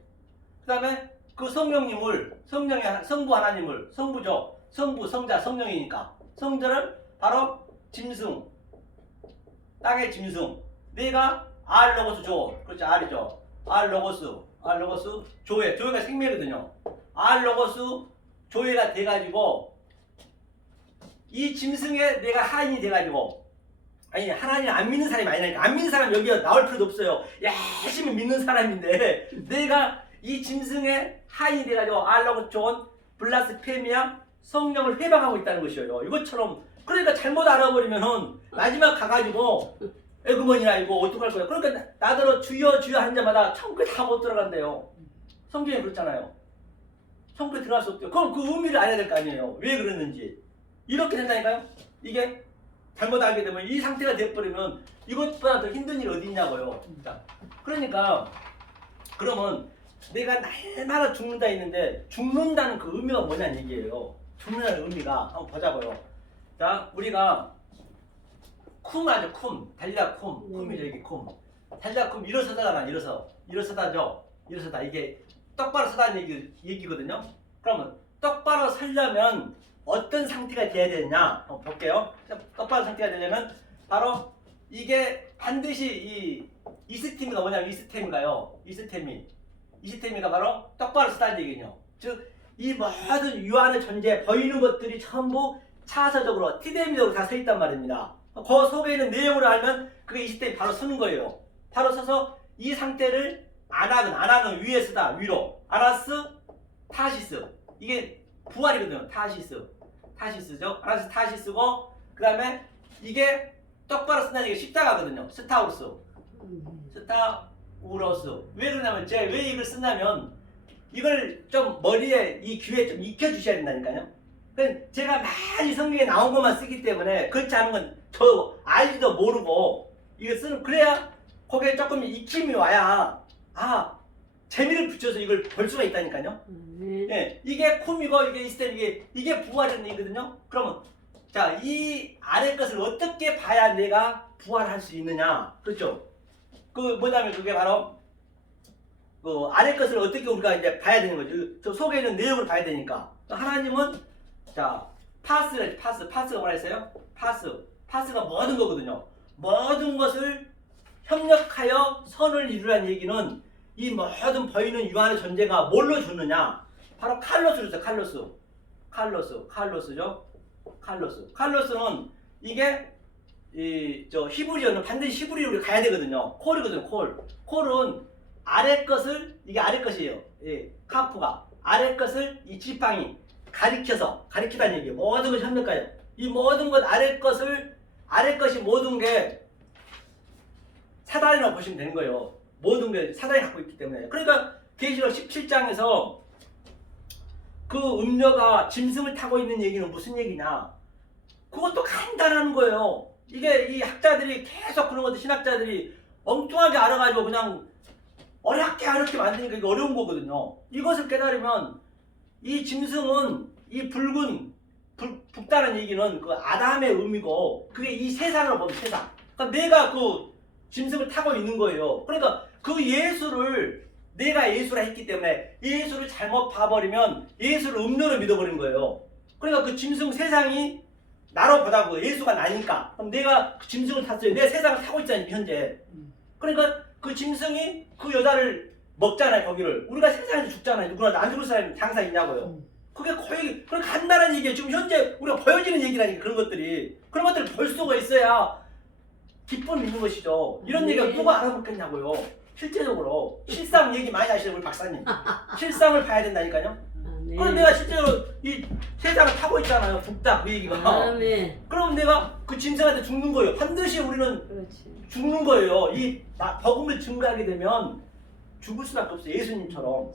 그 다음에 그 성령님을 성부 하나님을 성부죠. 성부, 성자, 성령이니까 성자를 바로 짐승. 땅의 짐승. 내가 알로고스 조. 그렇죠. 알이죠. 알로고스 조회가 생명이거든요. 알로고스 조회가 돼가지고 이 짐승에 내가 하인이 돼가지고 아니 하나님 안 믿는 사람이 아니라니까. 안 믿는 사람 여기 나올 필요도 없어요. 열심히 믿는 사람인데 내가 이 짐승의 하인이 돼가지고 알로고스 존 블라스페미아 성령을 회방하고 있다는 것이에요. 이것처럼 그러니까 잘못 알아버리면은 마지막 가가지고 에그먼이나 이거 어떡할 거야. 그러니까 나더러 주여 주여 하는 자마다 천국에 다 못 들어간대요. 성경에 그렇잖아요. 천국에 들어갈 수 없대요. 그럼 그 의미를 알아야 될 거 아니에요. 왜 그랬는지. 이렇게 된다니까요. 이게 잘못 알게 되면 이 상태가 돼버리면 이것보다 더 힘든 일이 어디 있냐고요. 그러니까 그러면 내가 날마다 죽는다 했는데 죽는다는 그 의미가 뭐냐는 얘기예요. 죽는다는 의미가 한번 보자고요. 자, 우리가 쿰 아죠. 쿰. 달리다 쿰. 쿰이죠. 이게 쿰. 달리다 쿰. 일어서다가 일어서다죠. 일어서다. 이게 똑바로 서다는 얘기거든요. 그러면 똑바로 서려면 어떤 상태가 돼야 되느냐 한번 볼게요. 똑바로 상태가 되려면 바로 이게 반드시 이 시스템이가 뭐냐면 이스템이가 바로 똑바로 서다는 얘기군요. 즉 이 모든 유한의 존재 보이는 것들이 전부 차서적으로 티데미적으로 다 서 있단 말입니다. 그 속에 있는 내용을 알면 그게 이스템이 바로 서는 거예요. 바로 서서 이 상태를 안하는 위에 서다 위로 아나스 타시스 이게 부활이거든요. 타시스죠. 아나스 타시스고 그 다음에 이게 똑바로 쓴다는 게 십자가거든요. 스타우로스 왜 그러냐면 제가 왜 이걸 쓴다면 이걸 좀 머리에 이 귀에 좀 익혀주셔야 된다니까요. 제가 많이 성경에 나온 것만 쓰기 때문에 그렇지 않은 건 저 알지도 모르고 이거 쓰는 그래야 거기에 조금 익힘이 와야 재미를 붙여서 이걸 볼 수가 있다니까요. 예, 이게 쿰이고 이게 이스템 이게 부활이라는 얘기거든요. 그러면 자, 이 아래 것을 어떻게 봐야 내가 부활할 수 있느냐, 그렇죠? 그 뭐냐면 그게 바로 그 아래 것을 어떻게 우리가 이제 봐야 되는 거죠. 저 속에 있는 내용을 봐야 되니까. 하나님은 자 파스가 뭐라 했어요? 파스가 모든 거거든요. 모든 것을 협력하여 선을 이루라는 얘기는 이 모든 보이는 유한의 존재가 뭘로 줬느냐? 바로 칼로스로 줬어요. 칼로스죠. 칼로스는 이게 저 히브리어는 반드시 히브리어로 가야 되거든요. 콜이거든요. 콜은 아래 것을 이게 아래 것이에요. 예, 카프가 아래 것을 이 지팡이 가리키다는 얘기예요. 모든 것이 협력하여 이 모든 것 아래 것이 모든 게 사단이라고 보시면 되는 거예요. 모든 게 사단이 갖고 있기 때문에. 그러니까 계시록 17장에서 그 음녀가 짐승을 타고 있는 얘기는 무슨 얘기냐? 그것도 간단한 거예요. 이게 이 학자들이 계속 그런 것도 신학자들이 엉뚱하게 알아가지고 그냥 어렵게 만드니까 이게 어려운 거거든요. 이것을 깨달으면 이 짐승은 이 붉은 붉다는 얘기는 그 아담의 의미고 그게 이 세상을 보면 세상. 그러니까 내가 그 짐승을 타고 있는 거예요. 그러니까 그 예수를 내가 예수라 했기 때문에 예수를 잘못 봐버리면 예수를 음료로 믿어버린 거예요. 그러니까 그 짐승 세상이 나로 보다고 예수가 나니까 그럼 내가 그 짐승을 탔어요. 내가 세상을 타고 있잖아요 현재. 그러니까 그 짐승이 그 여자를 먹잖아요 거기를. 우리가 세상에서 죽잖아요. 누구나 안 죽을 사람이 장사 있냐고요. 그게 거의 그런 간단한 얘기예요. 지금 현재 우리가 보여지는 얘기라니까 그런 것들이. 그런 것들을 볼 수가 있어야 기쁨이 있는 것이죠. 이런 얘기가 누가 알아먹겠냐고요. 실제적으로 실상 얘기 많이 하시는 우리 박사님. 실상을 봐야 된다니까요. 네. 그럼 내가 실제로 이 세상을 타고 있잖아요. 북다 그 얘기가. 네. 그럼 내가 그 짐승한테 죽는 거예요. 반드시 우리는 그렇지. 죽는 거예요. 이 복음을 증거하게 되면 죽을 수밖에 없어요. 예수님처럼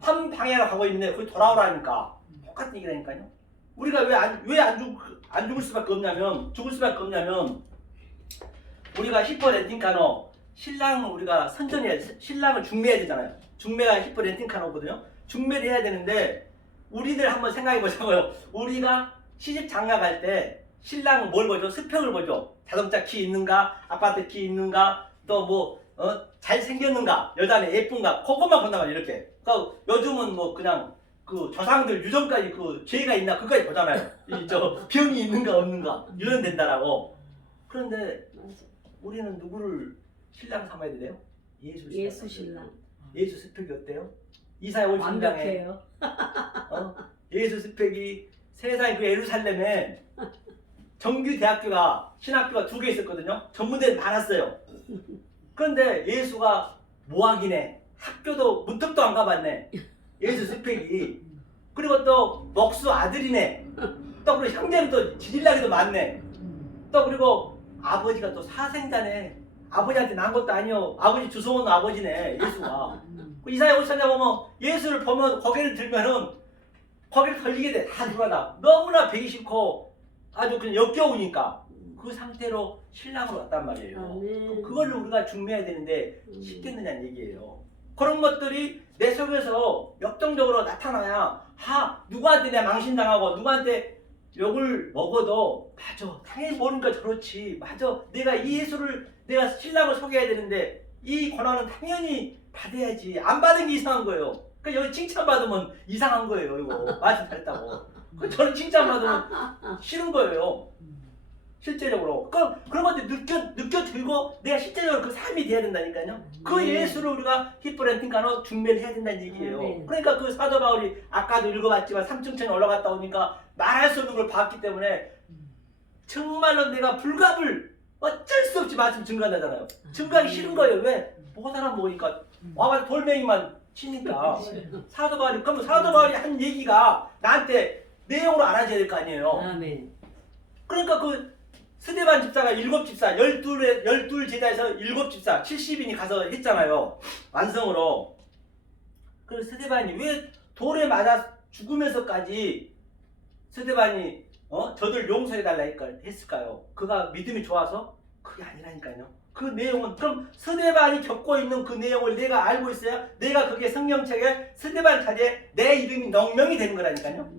한 방향으로 가고 있는데 거기 돌아오라니까 똑같은 얘기라니까요. 우리가 왜 안 죽을 수밖에 없냐면 죽을 수밖에 없냐면 우리가 히퍼 렌틴카노 신랑을 우리가 선전해야 신랑을 중매해야 되잖아요. 중매가 히퍼 렌틴카노거든요. 중매를 해야 되는데 우리들 한번 생각해 보자고요. 우리가 시집 장가 갈 때 신랑은 뭘 보죠? 스펙을 보죠. 자동차 키 있는가, 아파트 키 있는가, 또 뭐 잘생겼는가, 여자는 예쁜가, 그것만 본단 말이에요. 이렇게. 그러니까 요즘은 뭐 그냥 그 조상들 유전까지 그 죄가 있나 그거까지 보잖아요. 이 저 병이 있는가 없는가 유전된다라고. 그런데 우리는 누구를 신랑 삼아야 돼요? 예수 신랑. 예수 스펙이 어때요? 이사야 올 신랑에 완벽해요. 예수 스펙이 세상에 그 예루살렘에 정규 대학교가 신학교가 2개 있었거든요. 전문대는 많았어요. 그런데 예수가 모학이네. 학교도 문턱도 안 가봤네. 예수 스펙이. 그리고 또 목수 아들이네. 또 그리고 형제는 또 지질나기도 많네. 또 그리고 아버지가 또 사생자네. 아버지한테 난 것도 아니요. 아버지 주워온 아버지네. 예수가. 이사야 53장 보면 예수를 보면 고개를 들면은 거기를 걸리게 돼. 다 누가다. 너무나 배기 싫고 아주 그냥 역겨우니까 그 상태로 신랑으로 왔단 말이에요. 그럼 그걸로 우리가 중매해야 되는데 쉽겠느냐는 얘기예요. 그런 것들이 내 속에서 역동적으로 나타나야 누구한테 내가 망신당하고 누구한테 욕을 먹어도 맞아. 당연히 모르니까 그렇지. 맞아. 내가 이 예수를 내가 신랑을 소개해야 되는데 이 권한은 당연히 받아야지. 안 받은 게 이상한 거예요. 그러니까 여기 칭찬받으면 이상한 거예요. 이거 말씀 잘했다고. 저는 칭찬받으면 싫은 거예요. 실제적으로. 그런 것들 느껴들고 내가 실제적으로 그 삶이 돼야 된다니까요. 그 예수를 우리가 히프렌팅가노 중매를 해야 된다는 얘기예요. 그러니까 그 사도 바울이 아까도 읽어봤지만 3층천에 올라갔다 오니까 말할 수 없는 걸 봤기 때문에 정말로 내가 불갑을 어쩔 수 없이 말씀 증거한다잖아요. 증거하기 싫은 거예요. 왜? 못 알아먹으니까 와가지고 돌멩이만 치니까. 사도 바울이 그러면 사도 바울이 한 얘기가 나한테 내용으로 알아줘야 될 거 아니에요. 아멘. 그러니까 그 스데반 집사가 7집사 12 제자에서 7집사 70인이 가서 했잖아요. 완성으로. 그 스데반이 왜 돌에 맞아 죽으면서까지 스데반이 저들 용서해달라 했을까요? 그가 믿음이 좋아서? 그게 아니라니까요. 그 내용은 그럼 스데반이 겪고 있는 그 내용을 내가 알고 있어야 내가 그게 성경책에 스데반 자리에 내 이름이 명명이 되는 거라니까요.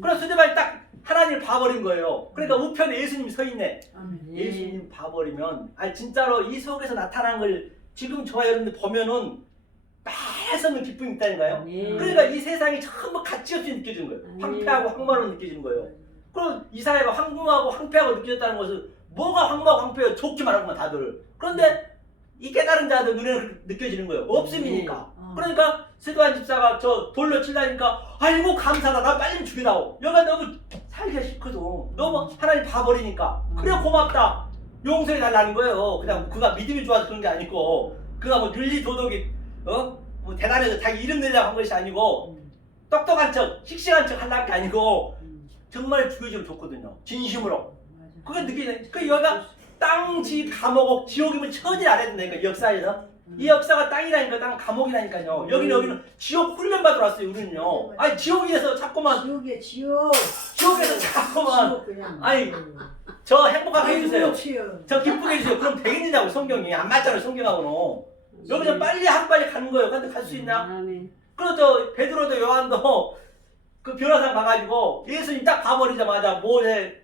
그럼 스데반이 딱 하나님을 봐버린 거예요. 그러니까 우편에 예수님이 서 있네. 예수님 봐버리면 진짜로 이 속에서 나타난 걸 지금 저와 여러분들 보면은 말할 수 없는 기쁨이 있다니까요. 그러니까 이 세상이 전부 가치없이 느껴지는 거예요. 황폐하고 황홀하고 느껴지는 거예요. 그럼 이사야가 황궁하고 황폐하고 느껴졌다는 것은 뭐가 황무하고 황폐해요? 좋게 말하구만 다들. 그런데 이 깨달은 자들 눈에는 느껴지는 거예요. 없음이니까. 그러니까 스데반 집사가 저 돌로 칠라니까 아이고 감사하다. 나 빨리 죽이라고. 여기가 너무 살기가 싫거든. 너무 하나님 봐버리니까. 그래 고맙다. 용서해 달라는 거예요. 그냥 그가 믿음이 좋아서 그런 게 아니고 그가 뭐 윤리 도덕이 뭐 대단해서 자기 이름 내려고 한 것이 아니고 똑똑한 척 씩씩한 척 하려는 게 아니고 정말 죽여주면 좋거든요. 진심으로. 그게 느끼네. 그 여기가 땅지 감옥 지옥이면 처질 안 해야 된다니까 역사에서. 이 역사가 땅이라니까 땅 감옥이라니까요. 여기는 지옥 훈련 받으러 왔어요. 우리는요. 아니 지옥에서 자꾸만 지옥에서 자꾸만 지옥 그냥. 아니, 저 행복하게 아이고, 해주세요. 치여. 저 기쁘게 해주세요. 그럼 되겠느냐고 성경이 안 맞잖아요. 성경하고는. 여기서 빨리 하루빨리 가는 거예요. 근데 갈 수 있나? 아멘. 그래서 베드로도 요한도 그 변호사 가가지고 예수님 딱 봐버리자마자 뭐해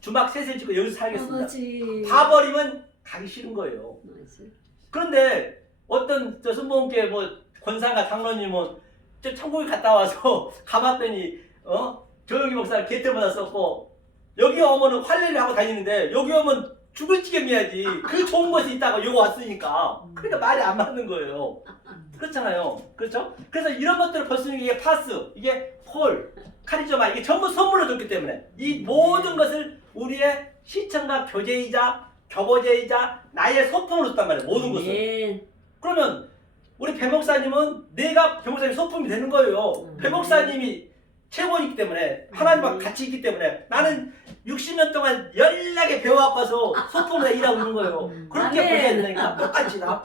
주막 셋을 짓고 여기서 살겠습니다. 아버지. 봐버리면 가기 싫은 거예요. 맞아. 그런데 어떤 저 순복음교회 뭐 권사가 장로님은 저 천국에 갔다 와서 가봤더니 조영기 목사를 개tel 받았었고 여기 오면은 할례를 하고 다니는데 여기 오면 죽을 지경이야지. 그 좋은 것이 있다가 여기 왔으니까. 그러니까 말이 안 맞는 거예요. 그렇잖아요. 그렇죠? 그래서 이런 것들을 볼 수 있는 게 이게 파스, 이게 폴, 카리즈마 이게 전부 선물로 줬기 때문에 이 모든 것을 우리의 시청과 교제이자 교보제이자 나의 소품으로 줬단 말이에요. 모든 것을. 아멘. 그러면 우리 배 목사님은 내가 배 목사님 소품이 되는 거예요. 배 목사님이 최고이기 때문에 하나님과 같이 있기 때문에 나는 60년 동안 연락에 배워와서 소품으로 일하고 있는 거예요. 그렇게 아멘. 보셔야 된다니까. 똑같이 나.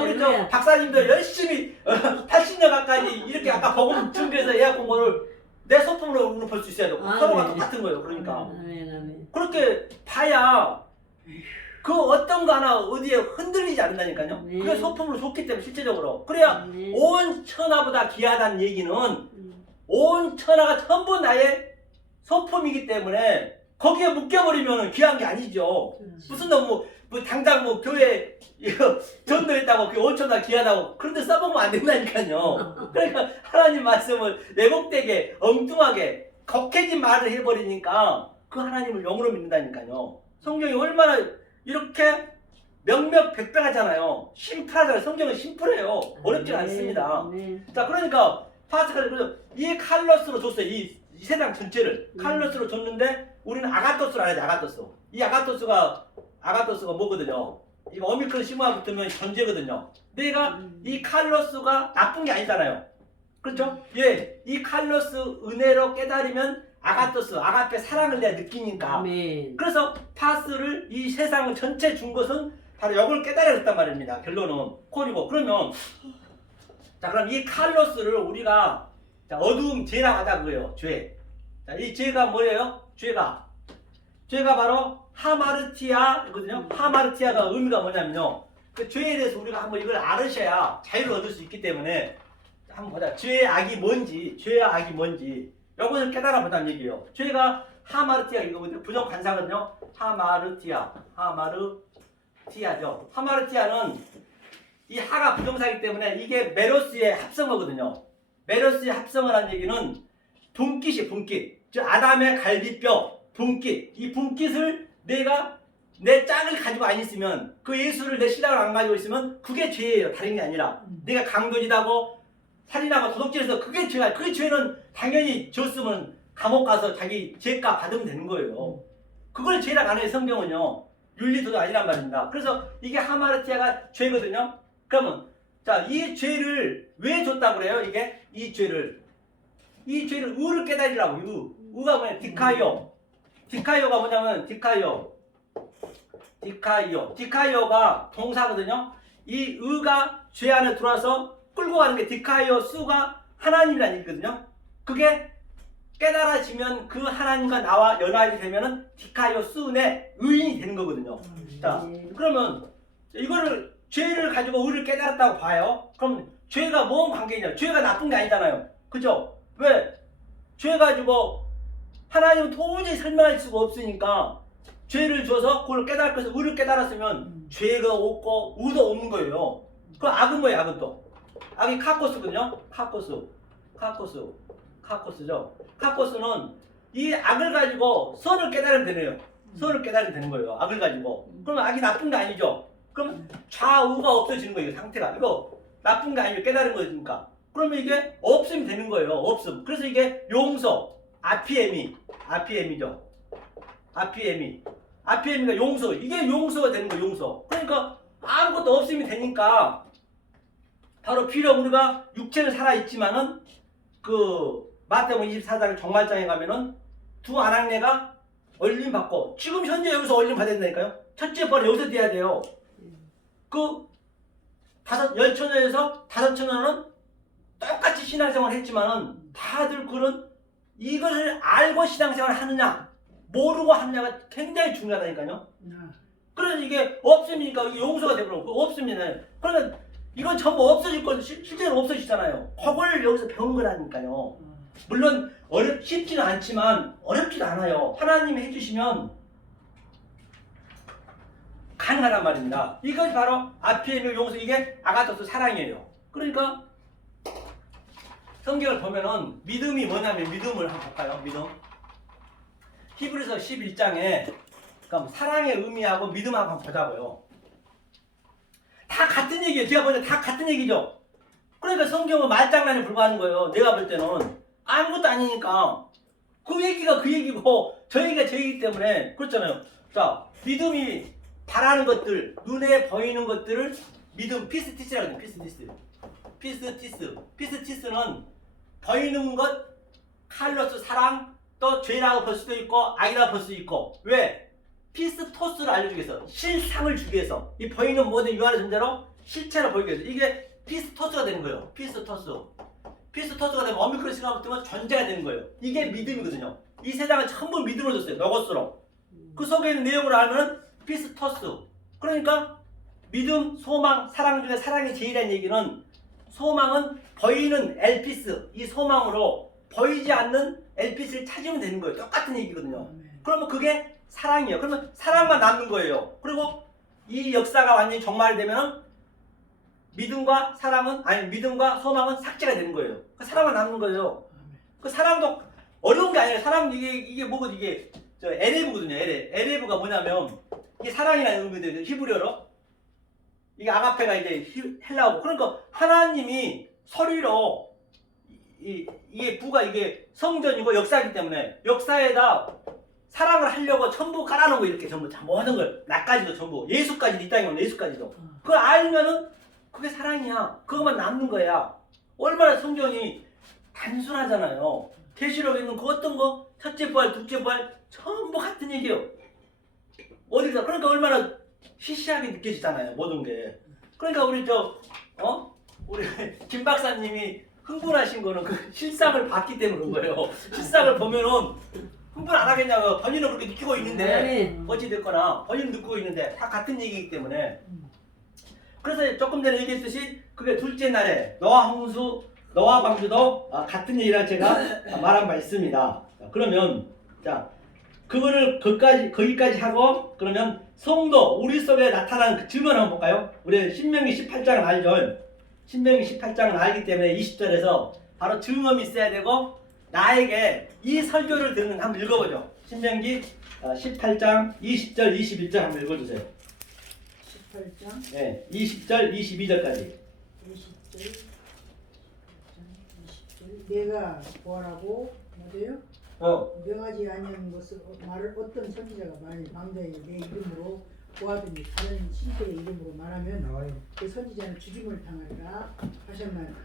우리 저 할렐루야. 박사님도 열심히 80년 가까이 이렇게 아까 복음 준비해서 예약 공부를 내 소품으로 우리는 볼 수 있어야 되고 아멘. 서로가 똑같은 거예요. 그러니까 아멘 아멘. 그렇게 봐야 그 어떤 거 하나 어디에 흔들리지 않는다니까요. 네. 그게 소품으로 좋기 때문에 실제적으로 그래야 네. 온 천하보다 귀하다는 얘기는 온 천하가 전부 나의 소품이기 때문에 거기에 묶여버리면 귀한 게 아니죠. 무슨 너무 뭐 당장 뭐 교회 이거 전도했다고 그 5천나 귀하다고 그런데 써보면 안 된다니까요. 그러니까 하나님 말씀을 왜곡되게 엉뚱하게 격해진 말을 해버리니까 그 하나님을 영으로 믿는다니까요. 성경이 얼마나 이렇게 명명백백하잖아요. 심플하잖아요. 성경은 심플해요. 어렵지 않습니다. 네. 자 그러니까 파스칼이 이 칼로스로 줬어요. 이 세상 전체를 칼로스로 줬는데 우리는 아가토스를 알아야 돼. 아가토스. 이 아가토스가 뭐거든요. 이거 오미크론 시모가 붙으면 전제거든요. 내가 이 칼로스가 나쁜 게 아니잖아요. 그렇죠? 예, 이 칼로스 은혜로 깨달으면 아가토스, 아가페 사랑을 내가 느끼니까. 아멘. 그래서 파스를 이 세상 전체 준 것은 바로 이걸 깨달았단 말입니다. 결론은 콜이고. 그러면 자 그럼 이 칼로스를 우리가 자, 어두움 죄라고 하자 그거예요. 죄. 자, 이 죄가 뭐예요? 죄가 바로 하마르티아거든요. 하마르티아가 의미가 뭐냐면요. 그 죄에 대해서 우리가 한번 이걸 알으셔야 자유를 얻을 수 있기 때문에 한번 보자. 죄의 악이 뭔지, 죄의 악이 뭔지 요것을 깨달아 보자는 얘기예요. 죄가 하마르티아 이거거든요. 부정 관사거든요. 하마르티아죠. 하마르티아는 이 하가 부정사이기 때문에 이게 메로스의 합성어거든요. 메로스의 합성어라는 얘기는 분깃이 분깃. 즉 아담의 갈비뼈 분깃. 이 분깃을 내가 내 짝을 가지고 안 있으면 그 예수를 내 신앙을 안 가지고 있으면 그게 죄예요. 다른 게 아니라 내가 강도짓하고 살인하고 도둑질해서 그게 죄가. 그 죄는 당연히 줬으면 감옥 가서 자기 죄값 받으면 되는 거예요. 그걸 죄라고 안 해요. 성경은요. 윤리도도 아니란 말입니다. 그래서 이게 하마르티아가 죄거든요. 그러면 자, 이 죄를 왜 줬다고 그래요? 이게 이 죄를 의를 깨달으라고. 의가 뭐냐? 디카이오가 뭐냐면 디카이오가 동사거든요. 이 의가 죄 안에 들어와서 끌고 가는 게 디카이오 수가 하나님이라는 얘기거든요. 그게 깨달아지면 그 하나님과 나와 연합이 되면은 디카이오 수의 의인이 되는 거거든요. 자, 그러면 이거를 죄를 가지고 의를 깨달았다고 봐요. 그럼 죄가 뭔 관계냐? 죄가 나쁜 게 아니잖아요. 그죠? 왜? 죄 가지고 하나님은 도저히 설명할 수가 없으니까 죄를 줘서 그걸 깨달을 것을 의를 깨달았으면 죄가 없고 의도 없는 거예요. 그 악은 뭐예요? 악은 또 악이 카코스거든요. 카코스죠. 카코스는 이 악을 가지고 선을 깨달으면 되네요. 선을 깨달으면 되는 거예요. 악을 가지고. 그럼 악이 나쁜 게 아니죠. 그럼 좌우가 없어지는 거예요. 상태가. 이거 나쁜 게 아니고 깨달은 거니까. 그러면 이게 없으면 되는 거예요. 없음. 그래서 이게 용서. 아피에미죠. 아피에미가 용서. 이게 용서가 되는 거예요. 용서. 그러니까 아무것도 없으면 되니까 바로 필요 우리가 육체는 살아있지만은 그 마태복음 24장 종말장에 가면은 두 아낙네가 얼림 받고 지금 현재 여기서 얼림 받아야 된다니까요. 첫째 벌이 여기서 돼야 돼요. 그 열처녀에서 5처녀는 똑같이 신앙생활을 했지만은 다들 그런 이것을 알고 신앙생활을 하느냐 모르고 하느냐가 굉장히 중요하다니까요. 그래서 이게 없으니까 이게 용서가 되고 없으면 그러면 이건 전부 없어질 건 실제로 없어지잖아요. 그걸 여기서 배운 거라니까요. 물론 쉽지는 않지만 어렵지도 않아요. 하나님이 해주시면 가능하단 말입니다. 이것이 바로 앞에 있는 용서, 이게 아가토스 사랑이에요. 그러니까 성경을 보면은 믿음이 뭐냐면 믿음을 한번 볼까요? 믿음. 히브리서 11장에 그러니까 사랑의 의미하고 믿음하고 한번 보자고요. 다 같은 얘기예요. 제가 보니까 다 같은 얘기죠. 그러니까 성경은 말장난에 불과한 거예요. 내가 볼 때는 아무것도 아니니까 그 얘기가 그 얘기고 저 얘기가 저 얘기이기 때문에 그렇잖아요. 자, 믿음이 바라는 것들, 눈에 보이는 것들을 믿음, 피스티스라고 해요. 피스티스는 보이는 것, 칼로스 사랑, 또 죄라고 볼 수도 있고 악이라고 볼 수도 있고. 왜? 피스토스를 알려주기 위해서, 실상을 주기 위해서, 이 보이는 모든 유한의 존재로 실체로 보이기 위해서, 이게 피스토스가 되는 거예요. 피스토스가 되면 오미크론 시간부터 뜨면 존재가 되는 거예요. 이게 믿음이거든요. 이 세상은 전부 믿음으로 줬어요. 로고스로. 그 속에 있는 내용을 알면 피스토스. 그러니까 믿음, 소망, 사랑 중에 사랑이 제일이라는 얘기는 소망은 보이는 엘피스, 이 소망으로 보이지 않는 엘피스를 찾으면 되는 거예요. 똑같은 얘기거든요. 그러면 그게 사랑이에요. 그러면 사랑만 남는 거예요. 그리고 이 역사가 완전히 종말되면 믿음과 소망은 삭제가 되는 거예요. 그 사랑만 남는 거예요. 그 사랑도 어려운 게 아니에요. 사랑 이게 뭐고 이게 저 에레브거든요. 에레브가 뭐냐면 이게 사랑이라는 의미인데 히브리어로 이게 아가페가 이제 헬라어고 그러니까 하나님이 서리로 이게 부가 이게 성전이고 역사이기 때문에 역사에다 사랑을 하려고 전부 깔아놓은 거 이렇게 전부 모든 걸 나까지도 전부 예수까지도 이 땅에 오는 예수까지도 그걸 알면은 그게 사랑이야. 그것만 남는 거야. 얼마나 성경이 단순하잖아요. 계시록에 있는 그 어떤 거 첫째 부활, 둘째 부활 전부 같은 얘기예요. 어디서 그러니까 얼마나 시시하게 느껴지잖아요. 모든 게. 그러니까 우리 우리 김 박사님이 흥분하신 거는 그 실상을 봤기 때문에 그런 거예요. 실상을 보면은 흥분 안 하겠냐고. 본인은 그렇게 느끼고 있는데 어찌됐거나 본인은 느끼고 있는데 다 같은 얘기이기 때문에 그래서 조금 전에 얘기했듯이 그게 둘째 날에 노아 홍수, 노아 방주도 같은 얘기라 제가 말한 바 있습니다. 그러면 자 그거를 거기까지 하고 그러면 성도 우리 속에 나타난 그 증언 한번 볼까요? 우리 신명기 18장은 알죠? 신명기 18장은 알기 때문에 20절에서 바로 증언이 있어야 되고 나에게 이 설교를 듣는 한번 읽어보죠. 신명기 18장 20절 21절 한번 읽어주세요. 18장 네, 20절 22절까지 20절 내가 구하라고 뭐래요? 명하지 아니한 것을 말을 어떤 선지자가 만일 망자에게 내 이름으로 구하든지 다른 신들의 이름으로 말하면 그 선지자는 죽임을 당하리라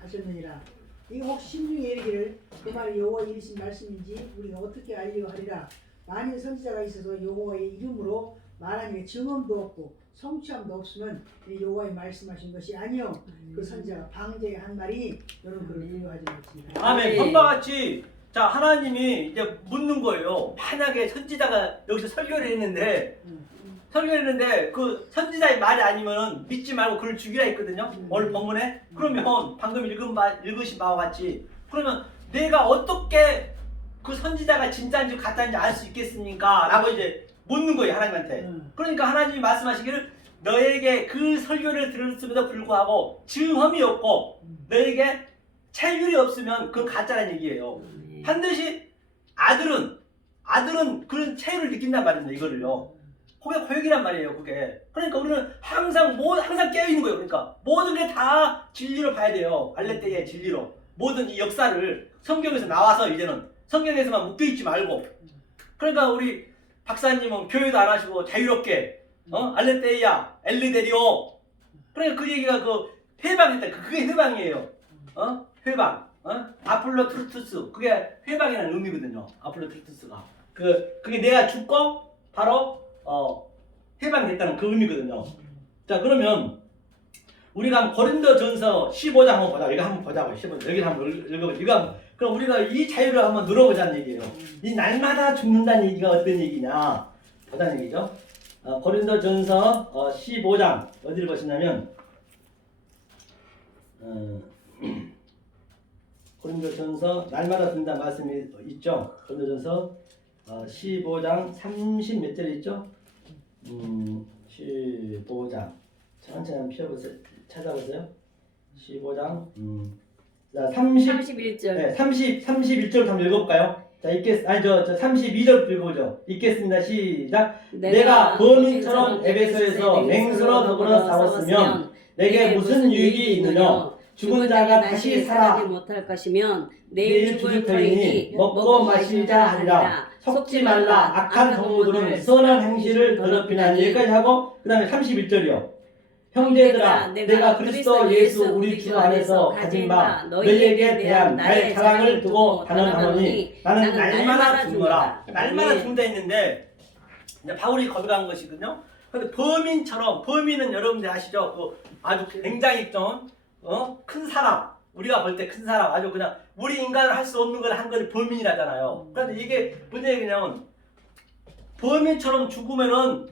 하셨느니라. 이거 혹시 심중에 이르기를 그 말이 여호와 이르신 말씀인지 우리가 어떻게 알리려 하리라. 만일 선지자가 있어서 여호와의 이름으로 말하니 증언도 없고 성취함도 없으면 여호와의 말씀하신 것이 아니요 그 선지자가 방제에 한 말이 여러분 그를 두려워하지 못습니다. 아멘. 본바 같이 자 하나님이 이제 묻는 거예요. 만약에 선지자가 여기서 설교를 했는데 그 선지자의 말이 아니면 믿지 말고 그를 죽이라 했거든요. 오늘 본문에. 그러면 방금 읽으신 바와 같이 그러면 내가 어떻게 그 선지자가 진짜인지 가짜인지 알 수 있겠습니까? 라고 이제 묻는 거예요 하나님한테. 그러니까 하나님이 말씀하시기를 너에게 그 설교를 들었음에도 불구하고 증언이 없고 너에게 체휼이 없으면 그건 가짜라는 얘기예요. 반드시 아들은 그런 체휼을 느낀단 말입니다. 이거를요. 그게 고역이란 말이에요. 그게. 그러니까 우리는 항상 깨어 있는 거예요. 그러니까 모든 게 다 진리로 봐야 돼요. 알레테이아의 진리로. 모든 이 역사를 성경에서 나와서 이제는 성경에서만 묶여 있지 말고. 그러니까 우리 박사님은 교회도 안 하시고 자유롭게 알레테이아, 엘리데리오. 그러니까 그 얘기가 그 회방이다. 그게 회방이에요. 회방. 아폴로 트루투스. 그게 회방이라는 의미거든요. 아폴로 트루투스가. 그게 내가 죽고 바로 해방됐다는 그 의미거든요. 자 그러면 우리가 한번 고린도전서 15장 한번 보자. 이거 한번 보자고요. 15장. 여기 한번 읽어보자. 이거 그럼 우리가 이 자유를 한번 누려보자는 얘기예요. 이 날마다 죽는다는 얘기가 어떤 얘기냐 보자는 얘기죠. 고린도전서 15장 어디를 보시냐면 고린도전서 날마다 죽는다는 말씀이 있죠. 고린도전서 15장 30 몇 절 있죠? 15장 천천히 한번 펴보세요. 찾아보세요. 15장 자, 31절. 네, 31절 한번 읽어볼까요? 자, 저 32절 읽어보죠. 읽겠습니다. 시작. 내가 범인처럼 에베소에서 맹수로 더불어 싸웠으면 내게 무슨 유익이 있느냐? 죽은 자가 다시 살아 못할 것이면 내일 내일 죽을 죽을 터이니 터이니 먹고 마시자 하리라. 속지 말라. 악한 동무들은 선한 행실을 더럽히나니. 여기까지 하고 그 다음에 31절이요. 형제들아, 내가 그리스도 예수 우리 주 안에서 가진 바 너희에게 대한 나의 자랑을 두고 단언하노니 나는 날마다 죽노라. 날마다 죽는다 했는데 이제 바울이 거듭한 것이거든요. 근데 범인은 여러분들 아시죠? 그 아주 굉장히 좀 큰 사람, 우리가 볼 때 큰 사람, 아주 그냥 우리 인간은 할 수 없는 걸 한 걸 범인이라잖아요. 그런데 이게 문제가 그냥 범인처럼 죽으면은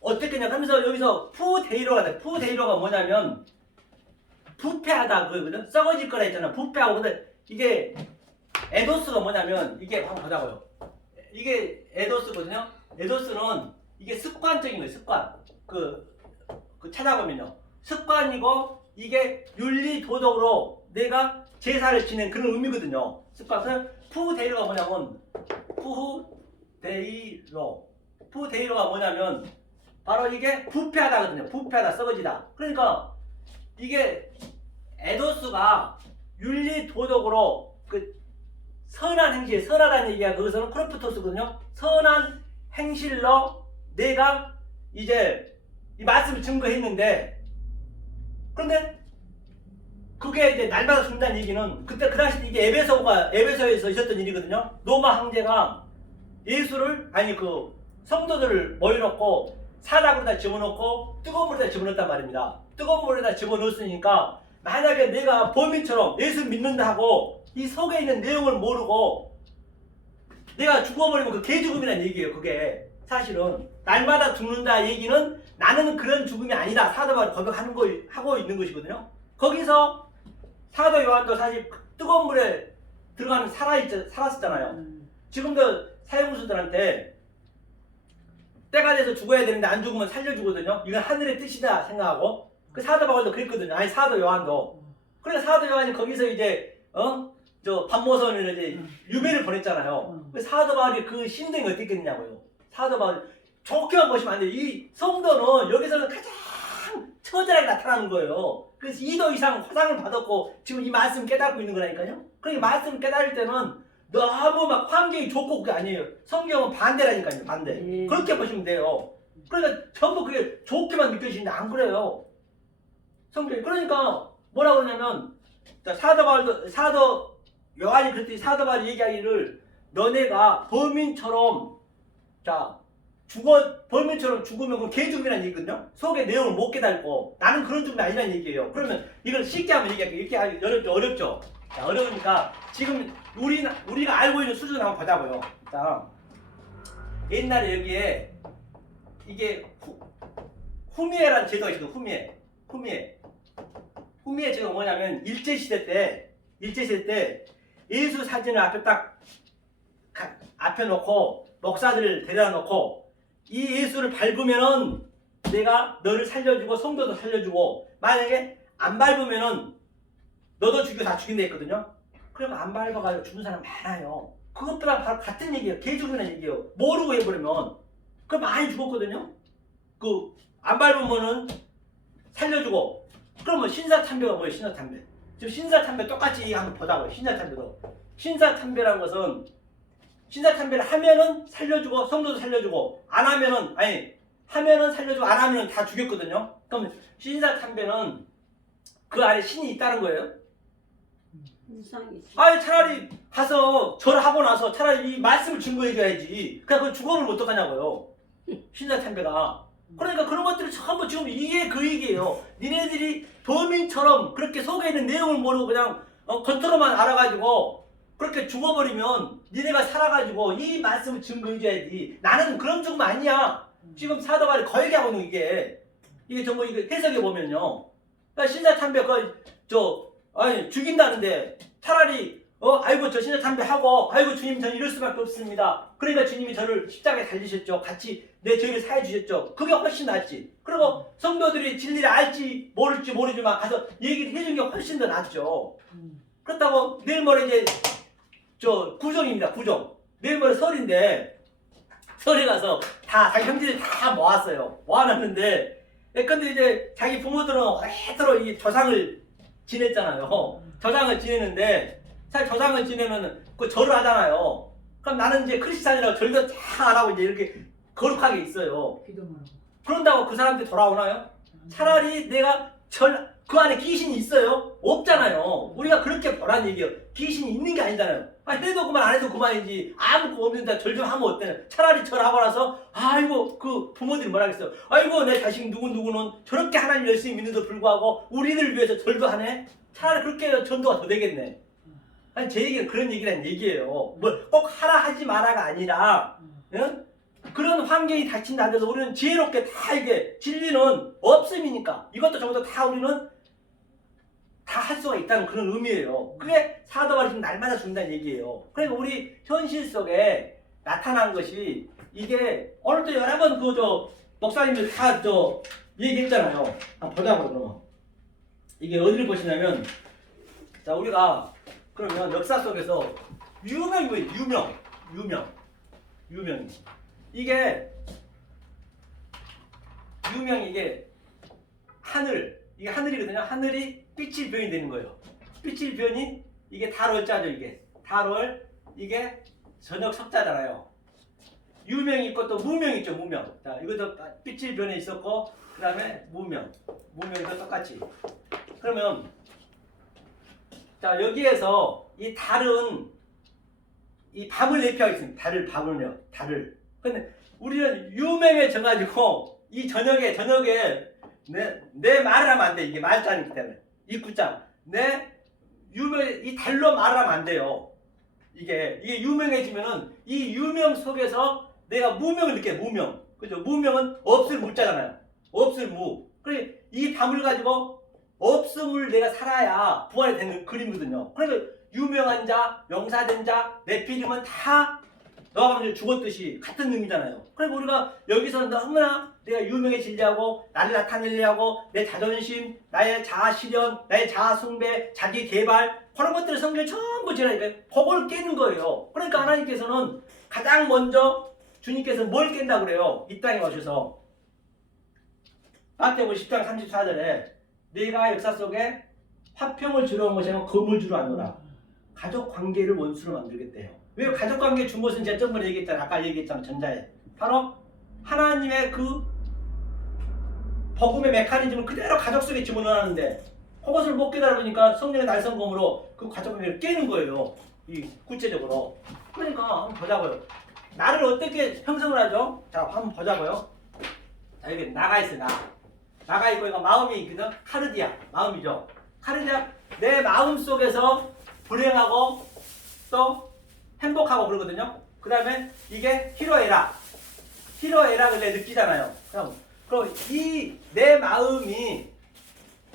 어떻게 냐 그러면서 여기서 푸데이로가 돼. 푸데이로가 뭐냐면 부패하다 그거거든. 썩어질 거라 했잖아. 부패하고. 근데 이게 에도스가 뭐냐면 이게 한번 보자고요. 이게 에도스거든요. 에도스는 이게 습관적인 거예요. 습관. 그 찾아보면요. 습관이고 이게 윤리 도덕으로 내가 제사를 지낸 그런 의미거든요. 습관. 푸데이로가 뭐냐면 푸데이로가 뭐냐면 바로 이게 부패하다거든요. 부패하다, 썩어지다. 그러니까 이게 에도스가 윤리 도덕으로 그 선한 행실, 선하다는 얘기가 그것은 크로프토스거든요. 선한 행실로 내가 이제 이 말씀을 증거했는데, 그런데 그게 이제 날마다 죽는다는 얘기는 그때 그 당시 이게 에베소에서 있었던 일이거든요. 로마 황제가 예수를 그 성도들을 모여놓고 사닥으로다 집어넣고 뜨거운 물에다 집어넣었단 말입니다. 뜨거운 물에다 집어넣었으니까 만약에 내가 범인처럼 예수 믿는다 하고 이 속에 있는 내용을 모르고 내가 죽어버리면 그 개죽음이라는 얘기예요. 그게 사실은 날마다 죽는다 얘기는 나는 그런 죽음이 아니다. 사도 바울이 고백하고 있는 것이거든요. 거기서 사도 요한도 사실 뜨거운 물에 들어가면 살았었잖아요. 지금도 사형수들한테 때가 돼서 죽어야 되는데 안 죽으면 살려주거든요. 이건 하늘의 뜻이다 생각하고. 그 사도 바울도 그랬거든요. 아니 사도 요한도. 그래서 사도 요한이 거기서 이제 저 반모선을 이제 유배를 보냈잖아요. 그 사도 바울이 그 심정이 어땠겠냐고요. 사도 바울이 좋게만 보시면 안 돼요. 이 성도는 여기서는 가장 처절하게 나타나는 거예요. 그래서 2도 이상 화상을 받았고 지금 이 말씀 깨닫고 있는 거라니까요. 그러니까 말씀 깨달을 때는 너무 막 환경이 좋고 그게 아니에요. 성경은 반대라니까요. 반대. 그렇게 보시면 돼요. 그러니까 전부 그게 좋게만 느껴지는데 안 그래요. 성경이. 그러니까 뭐라고 그러냐면 사도 요한이 그랬더니 사도 바울이 얘기하기를 너네가 범인처럼 범인처럼 죽으면 그건 개죽음이라는 얘기거든요. 속의 내용을 못 깨닫고 나는 그런 죽음이 아니라는 얘기예요. 그러면 이걸 쉽게 한번 얘기할게요. 이렇게 하기 어렵죠. 자, 어려우니까 지금 우리가 알고 있는 수준을 한번 보자고요. 자, 옛날에 여기에 이게 후미에라는 제도가 있어요. 후미에 제도가 뭐냐면 일제시대 때 예수 사진을 앞에 놓고 목사들을 데려다 놓고 이 예수를 밟으면은 내가 너를 살려주고 성도도 살려주고 만약에 안 밟으면은 너도 죽이고 다 죽인다 했거든요. 그러니까 안 밟아가지고 죽은 사람 많아요. 그것보다 바로 같은 얘기예요. 개죽이라는 얘기예요. 모르고 해버리면 그 많이 죽었거든요. 그 안 밟으면은 살려주고. 그러면 신사참배가 뭐예요? 신사참배. 지금 신사참배 똑같이 한번 보자고요. 신사참배라는 것은 신사참배를 하면은 살려주고 성도도 살려주고 안 하면은 하면은 살려주고 안 하면은 다 죽였거든요. 그럼 신사참배는 그 안에 신이 있다는 거예요. 차라리 가서 절하고 나서 차라리 이 말씀을 증거해줘야지. 그냥 그 죽어버리면 어떡하냐고요. 신사참배가. 그러니까 그런 것들을 전부 지금 이게 그 얘기예요. 니네들이 범인처럼 그렇게 속에 있는 내용을 모르고 그냥 겉으로만 알아가지고 그렇게 죽어버리면 니네가 살아가지고 이 말씀을 증거해줘야지. 나는 그런 죽음 아니야. 지금 사도바리 거역하고 있는 이게 전부 이게 해석해 보면요. 그러니까 신사참배 아니 죽인다는데 차라리 아이고 저 신사참배하고 아이고 주님 저는 이럴 수밖에 없습니다. 그러니까 주님이 저를 십자가에 달리셨죠. 같이 내 죄를 사해 주셨죠. 그게 훨씬 낫지. 그리고 성도들이 진리를 알지 모를지 모르지만 가서 얘기를 해준 게 훨씬 더 낫죠. 그렇다고 내일 모레 이제 구정입니다. 구정. 내일 모레 설인데 설에 가서 다 자기 형제들 다 모았어요. 모아놨는데 근데 이제 자기 부모들은 오래도록 이 조상을 지냈잖아요. 조상을 지내는데 사실 조상을 지내면 그 절을 하잖아요. 그럼 나는 이제 크리스찬이라고 절도 다 안 하고 이제 이렇게 거룩하게 있어요. 기도만 하고. 그런다고 그 사람들이 돌아오나요? 차라리 내가 그 안에 귀신이 있어요? 없잖아요. 우리가 그렇게 보란 얘기예요. 귀신이 있는 게 아니잖아요. 해도 그만 안 해도 그만이지. 아무것도 없는데 절 좀 하면 어때요? 차라리 절하고 나서 아이고 그 부모들이 뭐라 그랬어요. 아이고 내 자식 누구누구는 저렇게 하나님 열심히 믿는데도 불구하고 우리를 위해서 절도 하네? 차라리 그렇게 해야 전도가 더 되겠네. 아니 제 얘기는 그런 얘기란 얘기예요. 뭐 꼭 하라 하지 마라가 아니라 응? 그런 환경이 닥친다 해서 우리는 지혜롭게 다 이게 진리는 없음이니까 이것도 저것도 다 우리는 다 할 수가 있다는 그런 의미예요. 그게 사도가 지금 날마다 준다는 얘기예요. 그러니까 우리 현실 속에 나타난 것이 이게 오늘도 여러 번 목사님들 다 얘기했잖아요. 한번 보자고 그러면 이게 어디를 보시냐면 자 우리가 그러면 역사 속에서 유명이 뭐예요? 유명 이게 이게 하늘이거든요. 하늘이 빛의 변이 되는 거예요. 빛의 변이 이게 달월자죠. 이게 저녁 석자잖아요. 유명이 있고 또 무명이 있죠. 무명. 자 이것도 빛의 변에 있었고 그 다음에 무명도 똑같이. 그러면 자 여기에서 이 달은 이 밤을 대표하고 있습니다. 달을. 근데 우리는 유명해져가지고 이 저녁에 내 말을 하면 안 돼. 이게 말자이기 때문에 이 구자 이 달로 말을 하면 안 돼요. 이게 유명해지면은 이 유명 속에서 내가 무명을 느껴요. 무명. 그죠? 무명은 없을 무자잖아요. 없을 무. 그래 이 밤을 가지고 없음을 내가 살아야 부활이 되는 그림이거든요. 그래서 유명한 자, 용사된 자, 네피림은 다 너가 먼저 죽었듯이 같은 의미잖아요. 그리고 우리가 여기서 너무나 내가 유명해지려고 나를 나타내려고 내 자존심, 나의 자아 실현, 나의 자아 숭배, 자기 개발 그런 것들을 성경에 전부 지나니까 그걸 깨는 거예요. 그러니까 하나님께서는 가장 먼저 주님께서 뭘 깬다고 그래요? 이 땅에 오셔서 마태복음 10장 34절에 네가 역사 속에 화평을 주러 온 것이 아니라 검을 주러 왔노라. 가족 관계를 원수로 만들겠대요. 왜 가족 관계 준 것은 제가 저번에 얘기했잖아요. 아까 얘기했잖아요. 전자에. 바로 하나님의 그 복음의 메커니즘을 그대로 가족 속에 집어넣었는데 그것을 못 깨달으니까 성령의 날성검으로 그 가족 관계를 깨는 거예요. 이 구체적으로. 그러니까 한번 보자고요. 나를 어떻게 형성을 하죠? 자, 한번 보자고요. 자, 여기 나가 있어요. 나가 있고 이거 마음이 있거든. 카르디아 마음이죠. 카르디아 내 마음 속에서 불행하고 또 행복하고 그러거든요. 그 다음에 이게 히로에락을 내 느끼잖아요. 그럼 이 내 마음이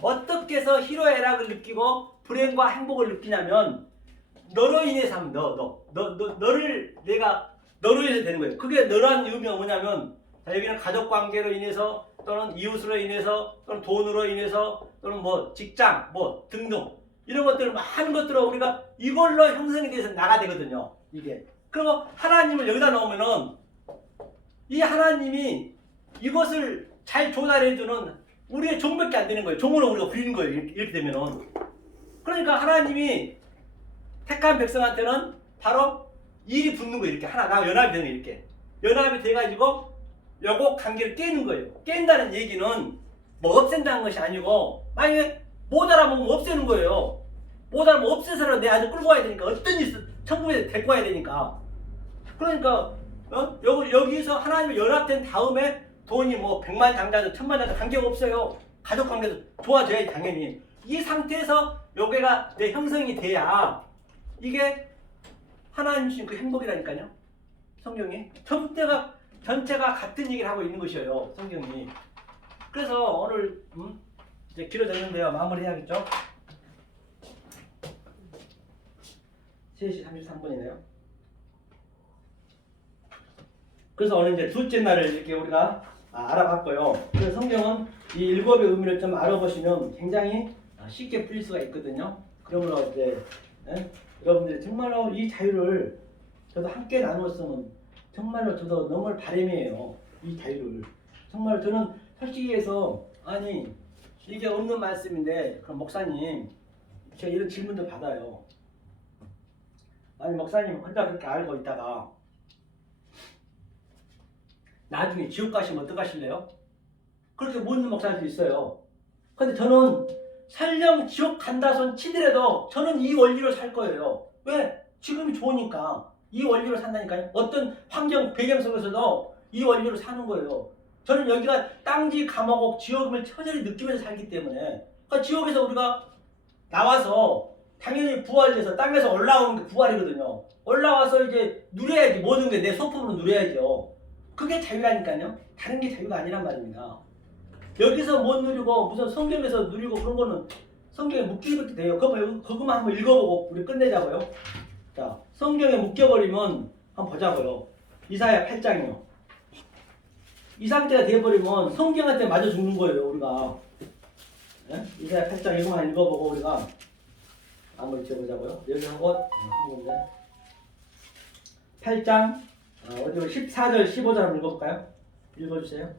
어떻게 해서 히로에락을 느끼고 불행과 행복을 느끼냐면 너로 인해서 하면 너를 내가 너로 인해서 되는 거예요. 그게 너란 의미가 뭐냐면 자, 여기는 가족 관계로 인해서 또는 이웃으로 인해서 또는 돈으로 인해서 또는 뭐 직장 뭐 등등 이런 것들 많은 것들을 우리가 이걸로 형성이 돼서 나가 되거든요. 이게. 그리고 하나님을 여기다 넣으면은 이 하나님이 이것을 잘 조달해주는 우리의 종밖에 안 되는 거예요. 종으로 우리가 부리는 거예요. 이렇게 되면은. 그러니까 하나님이 택한 백성한테는 바로 일이 붙는 거예요. 이렇게 하나 나와 연합이 되는 거예요. 이렇게. 연합이 돼가지고 요거 관계를 깨는 거예요. 깬다는 얘기는 뭐 없앤다는 것이 아니고 만약에 못 알아보면 없애는 거예요. 못 알아보면 없애서라도 내 아들 끌고 와야 되니까 어떤 일 천국에 데리고 와야 되니까. 그러니까 여기서 하나님과 연합된 다음에 돈이 뭐 100만 장자든 1000만 장자든 관계가 없어요. 가족 관계도 좋아져야지 당연히. 이 상태에서 요게가 내 형성이 돼야 이게 하나님 주신 그 행복이라니까요. 성경이 전체가 같은 얘기를 하고 있는 것이에요. 성경이. 그래서 오늘 이제 길어졌는데요. 마무리해야겠죠. 3시 33분이네요. 그래서 오늘 이제 둘째 날을 이렇게 우리가 알아봤고요. 그래서 성경은 이 일곱의 의미를 좀 알아보시면 굉장히 쉽게 풀릴 수가 있거든요. 그러므로 이제 여러분들이 정말로 이 자유를 저도 함께 나누었으면 정말로 저도 너무 바람이에요. 이 자유를 정말 저는 솔직히 해서 아니 이게 없는 말씀인데 그럼 목사님 제가 이런 질문도 받아요. 아니 목사님 혼자 그렇게 알고 있다가 나중에 지옥 가시면 어떡하실래요? 그렇게 묻는 목사님도 있어요. 근데 저는 설령 지옥 간다 손 치더라도 저는 이 원리로 살 거예요. 왜? 지금이 좋으니까 이 원리로 산다니까요. 어떤 환경 배경 속에서도 이 원리로 사는 거예요. 저는 여기가 땅지 감옥 지옥을 처절히 느끼면서 살기 때문에 그러니까 지옥에서 우리가 나와서 당연히 부활돼서 땅에서 올라오는 게 부활이거든요. 올라와서 이제 누려야지. 모든 게 내 소품으로 누려야죠. 그게 자유라니까요. 다른 게 자유가 아니란 말입니다. 여기서 못 누리고 무슨 성경에서 누리고 그런 거는 성경에 묶이게 돼요. 그거만 한번 읽어보고 우리 끝내자고요. 자, 성경에 묶여버리면 한번 보자고요. 이사야 8장이요. 이 상태가 돼버리면 성경한테 맞아 죽는 거예요. 우리가. 네? 이사야 8장 이거만 읽어보고 우리가 한번 읽어보자고요. 여기 하고 한 건데 8장 어디 14절 15절 한번 읽어볼까요? 읽어주세요.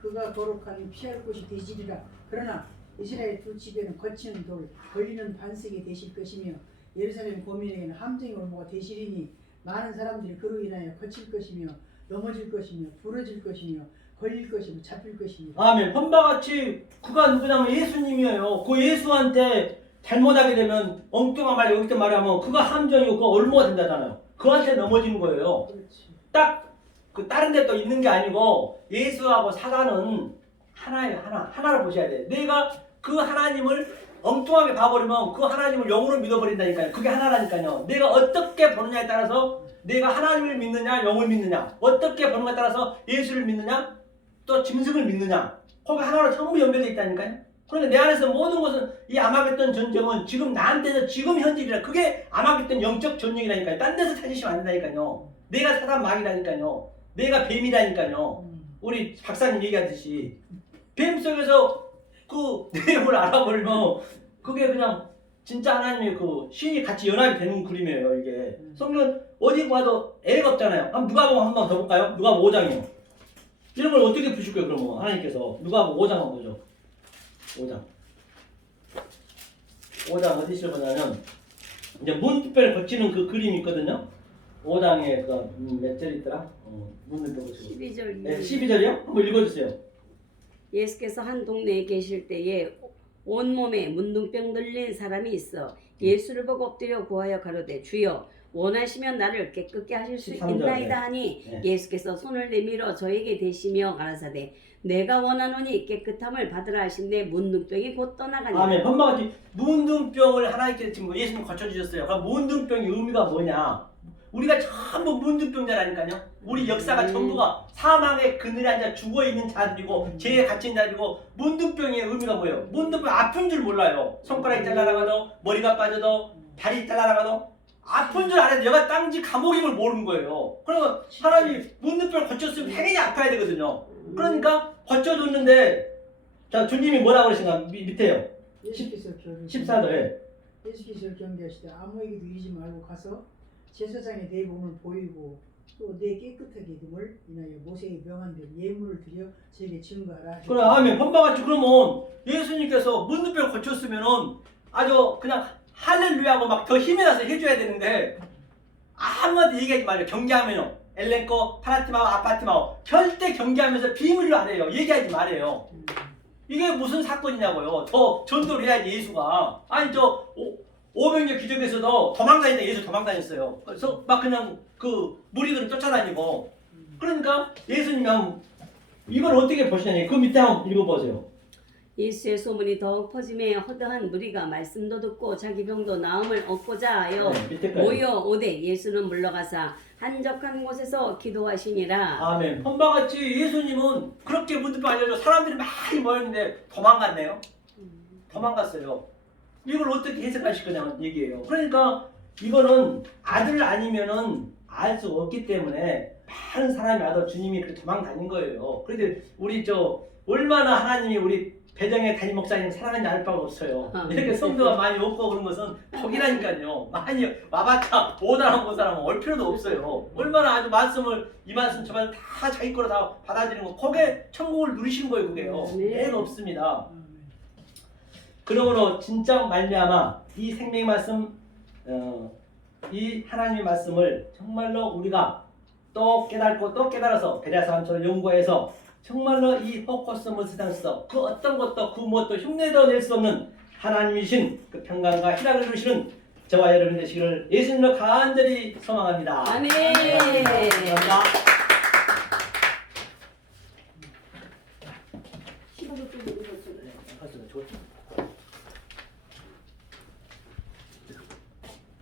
그가 거룩하니 피할 곳이 되시리라. 그러나 이스라엘 두 집에는 거치는 돌 걸리는 반석이 되실 것이며 예루살렘 고민에게는 함정의 올무가 되시리니 많은 사람들이 그로 인하여 거칠 것이며 넘어질 것이며 부러질 것이며 걸릴 것이며 잡힐 것이며. 아멘. 본바같이 그가 누구냐면 예수님이에요. 그 예수한테 잘못하게 되면 엉뚱한 말 여기 때 말하면 그가 함정이고 그가 올무가 된다잖아요. 그한테 넘어지는 거예요. 그렇지. 딱 그 다른 데 또 있는 게 아니고 예수하고 사단은 하나예요. 하나를 보셔야 돼. 내가 그 하나님을 엉뚱하게 봐버리면 그 하나님을 영으로 믿어버린다니까요. 그게 하나라니까요. 내가 어떻게 보느냐에 따라서 내가 하나님을 믿느냐 영을 믿느냐, 어떻게 보는 것에 따라서 예수를 믿느냐 또 짐승을 믿느냐, 거기 하나로 전부 연결되어 있다니까요. 그러니까 내 안에서 모든 것은 이 아마겟돈 전쟁은 지금 나한테서 지금 현실이라. 그게 아마겟돈 영적 전쟁이라니까요. 딴 데서 찾으시면 안 된다니까요. 내가 사단 마귀라니까요. 내가 뱀이라니까요. 우리 박사님 얘기하듯이 뱀 속에서 그 내용을 알아버리면 그게 그냥 진짜 하나님의 그 신이 같이 연합이 되는 그림이에요. 이게 성경 어디 봐도 애가 없잖아요. 한번 누가복음 한번 더 볼까요? 누가복음 5장이요. 이런 걸 어떻게 푸실 거예요? 그러면 하나님께서 누가복음 5장 한번 보죠. 5장 어디 있을 거냐면 이제 문득별을 거치는 그 그림이 있거든요. 5장에 그 몇 절 있더라? 문득별 거치고 12절. 네, 12절이요? 한번 읽어주세요. 예수께서 한 동네에 계실 때에 온몸에 문둥병 들린 사람이 있어 예수를 보고 엎드려 구하여 가로되 주여 원하시면 나를 깨끗게 하실 수 13절, 있나이다 하니 네. 예수께서 손을 내밀어 저에게 대시며 가라사대 내가 원하노니 깨끗함을 받으라 하신대 문둥병이 곧 떠나가니라. 아멘. 본방같이 문둥병을 하나님께서 지금 예수님 거쳐주셨어요. 그럼 문둥병의 의미가 뭐냐? 우리가 전부 문둥병자라니까요. 우리 역사가 전부가 사망의 그늘에 앉아 죽어있는 자들이고 죄에 갇힌 자들이고 문둥병의 의미가 뭐예요? 문둥병 아픈 줄 몰라요. 손가락이 잘라나가도 머리가 빠져도 다리 잘라나가도 아픈 줄 알아도 여가 땅지 감옥임을 모르는 거예요. 그러면 하나님 문둥병을 거쳤으면 당연히 아파야 되거든요. 그러니까 거쳐줬는데 자 주님이 뭐라고 그러신가 밑에요. 예수께서 14절. 예수께서 경계하시되 아무에게도 이르지 말고 가서 제사장의 내 몸을 보이고 또 내 깨끗하게 됨을 인하여 모세의 명한 대로 예물을 드려 저에게 증거하라. 그래 아멘. 본바같이 그러면 예수님께서 문둥병을 거쳤으면은 아주 그냥 할렐루야하고 막 더 힘이 나서 해줘야 되는데 아무한테 얘기하지 말아요. 경계하면요. 엘렌코, 파나티마오, 아파티마오 절대 경계하면서 비밀로 안 해요. 얘기하지 말아요. 이게 무슨 사건이냐고요. 더 전도를 해야지 예수가. 아니 저 500년 기적에서도 도망다니다 예수 도망다녔어요. 그래서 막 그냥 그 무리들을 쫓아다니고. 그러니까 예수님이 이걸 어떻게 보시냐니 그 밑에 한번 읽어보세요. 예수의 소문이 더욱 퍼짐에 허다한 무리가 말씀도 듣고 자기 병도 나음을 얻고자 하여 네, 밑에까지. 모여 오되 예수는 물러가사 한적한 곳에서 기도하시니라. 아멘. 본바같이 예수님은 그렇게 문득 알려져 사람들이 많이 모였는데 도망갔네요. 도망갔어요. 이걸 어떻게 해석하실 거냐는 얘기예요. 그러니까 이거는 아들 아니면은 알 수 없기 때문에 많은 사람이 와도 주님이 그렇게 도망 다닌 거예요. 그런데 우리 얼마나 하나님이 우리 배정의 담임 목사님 사랑하는지 알 바가 없어요. 이렇게 성도가 많이 없고 그런 것은 복이라니까요. 많이 와봤자 오다한 본 사람은 올 필요도 없어요. 얼마나 아주 이 말씀 저 말씀 다 자기 거로 다 받아들이는 거, 거기에 천국을 누리시는 거예요, 그게요. 예가 없습니다. 그러므로 진짜 말미암아 이 생명의 말씀, 이 하나님의 말씀을 정말로 우리가 또 깨닫고 또 깨달아서 베레아 사람처럼 연구해서 정말로 이 호코스모스당에서 그 어떤 것도 그 무엇도 흉내도 낼 수 없는 하나님이신 그 평강과 희락을 주시는 저와 여러분 되시기를 예수님으로 간절히 소망합니다. 아멘. 감사합니다. 15분 정도 읽었잖아요.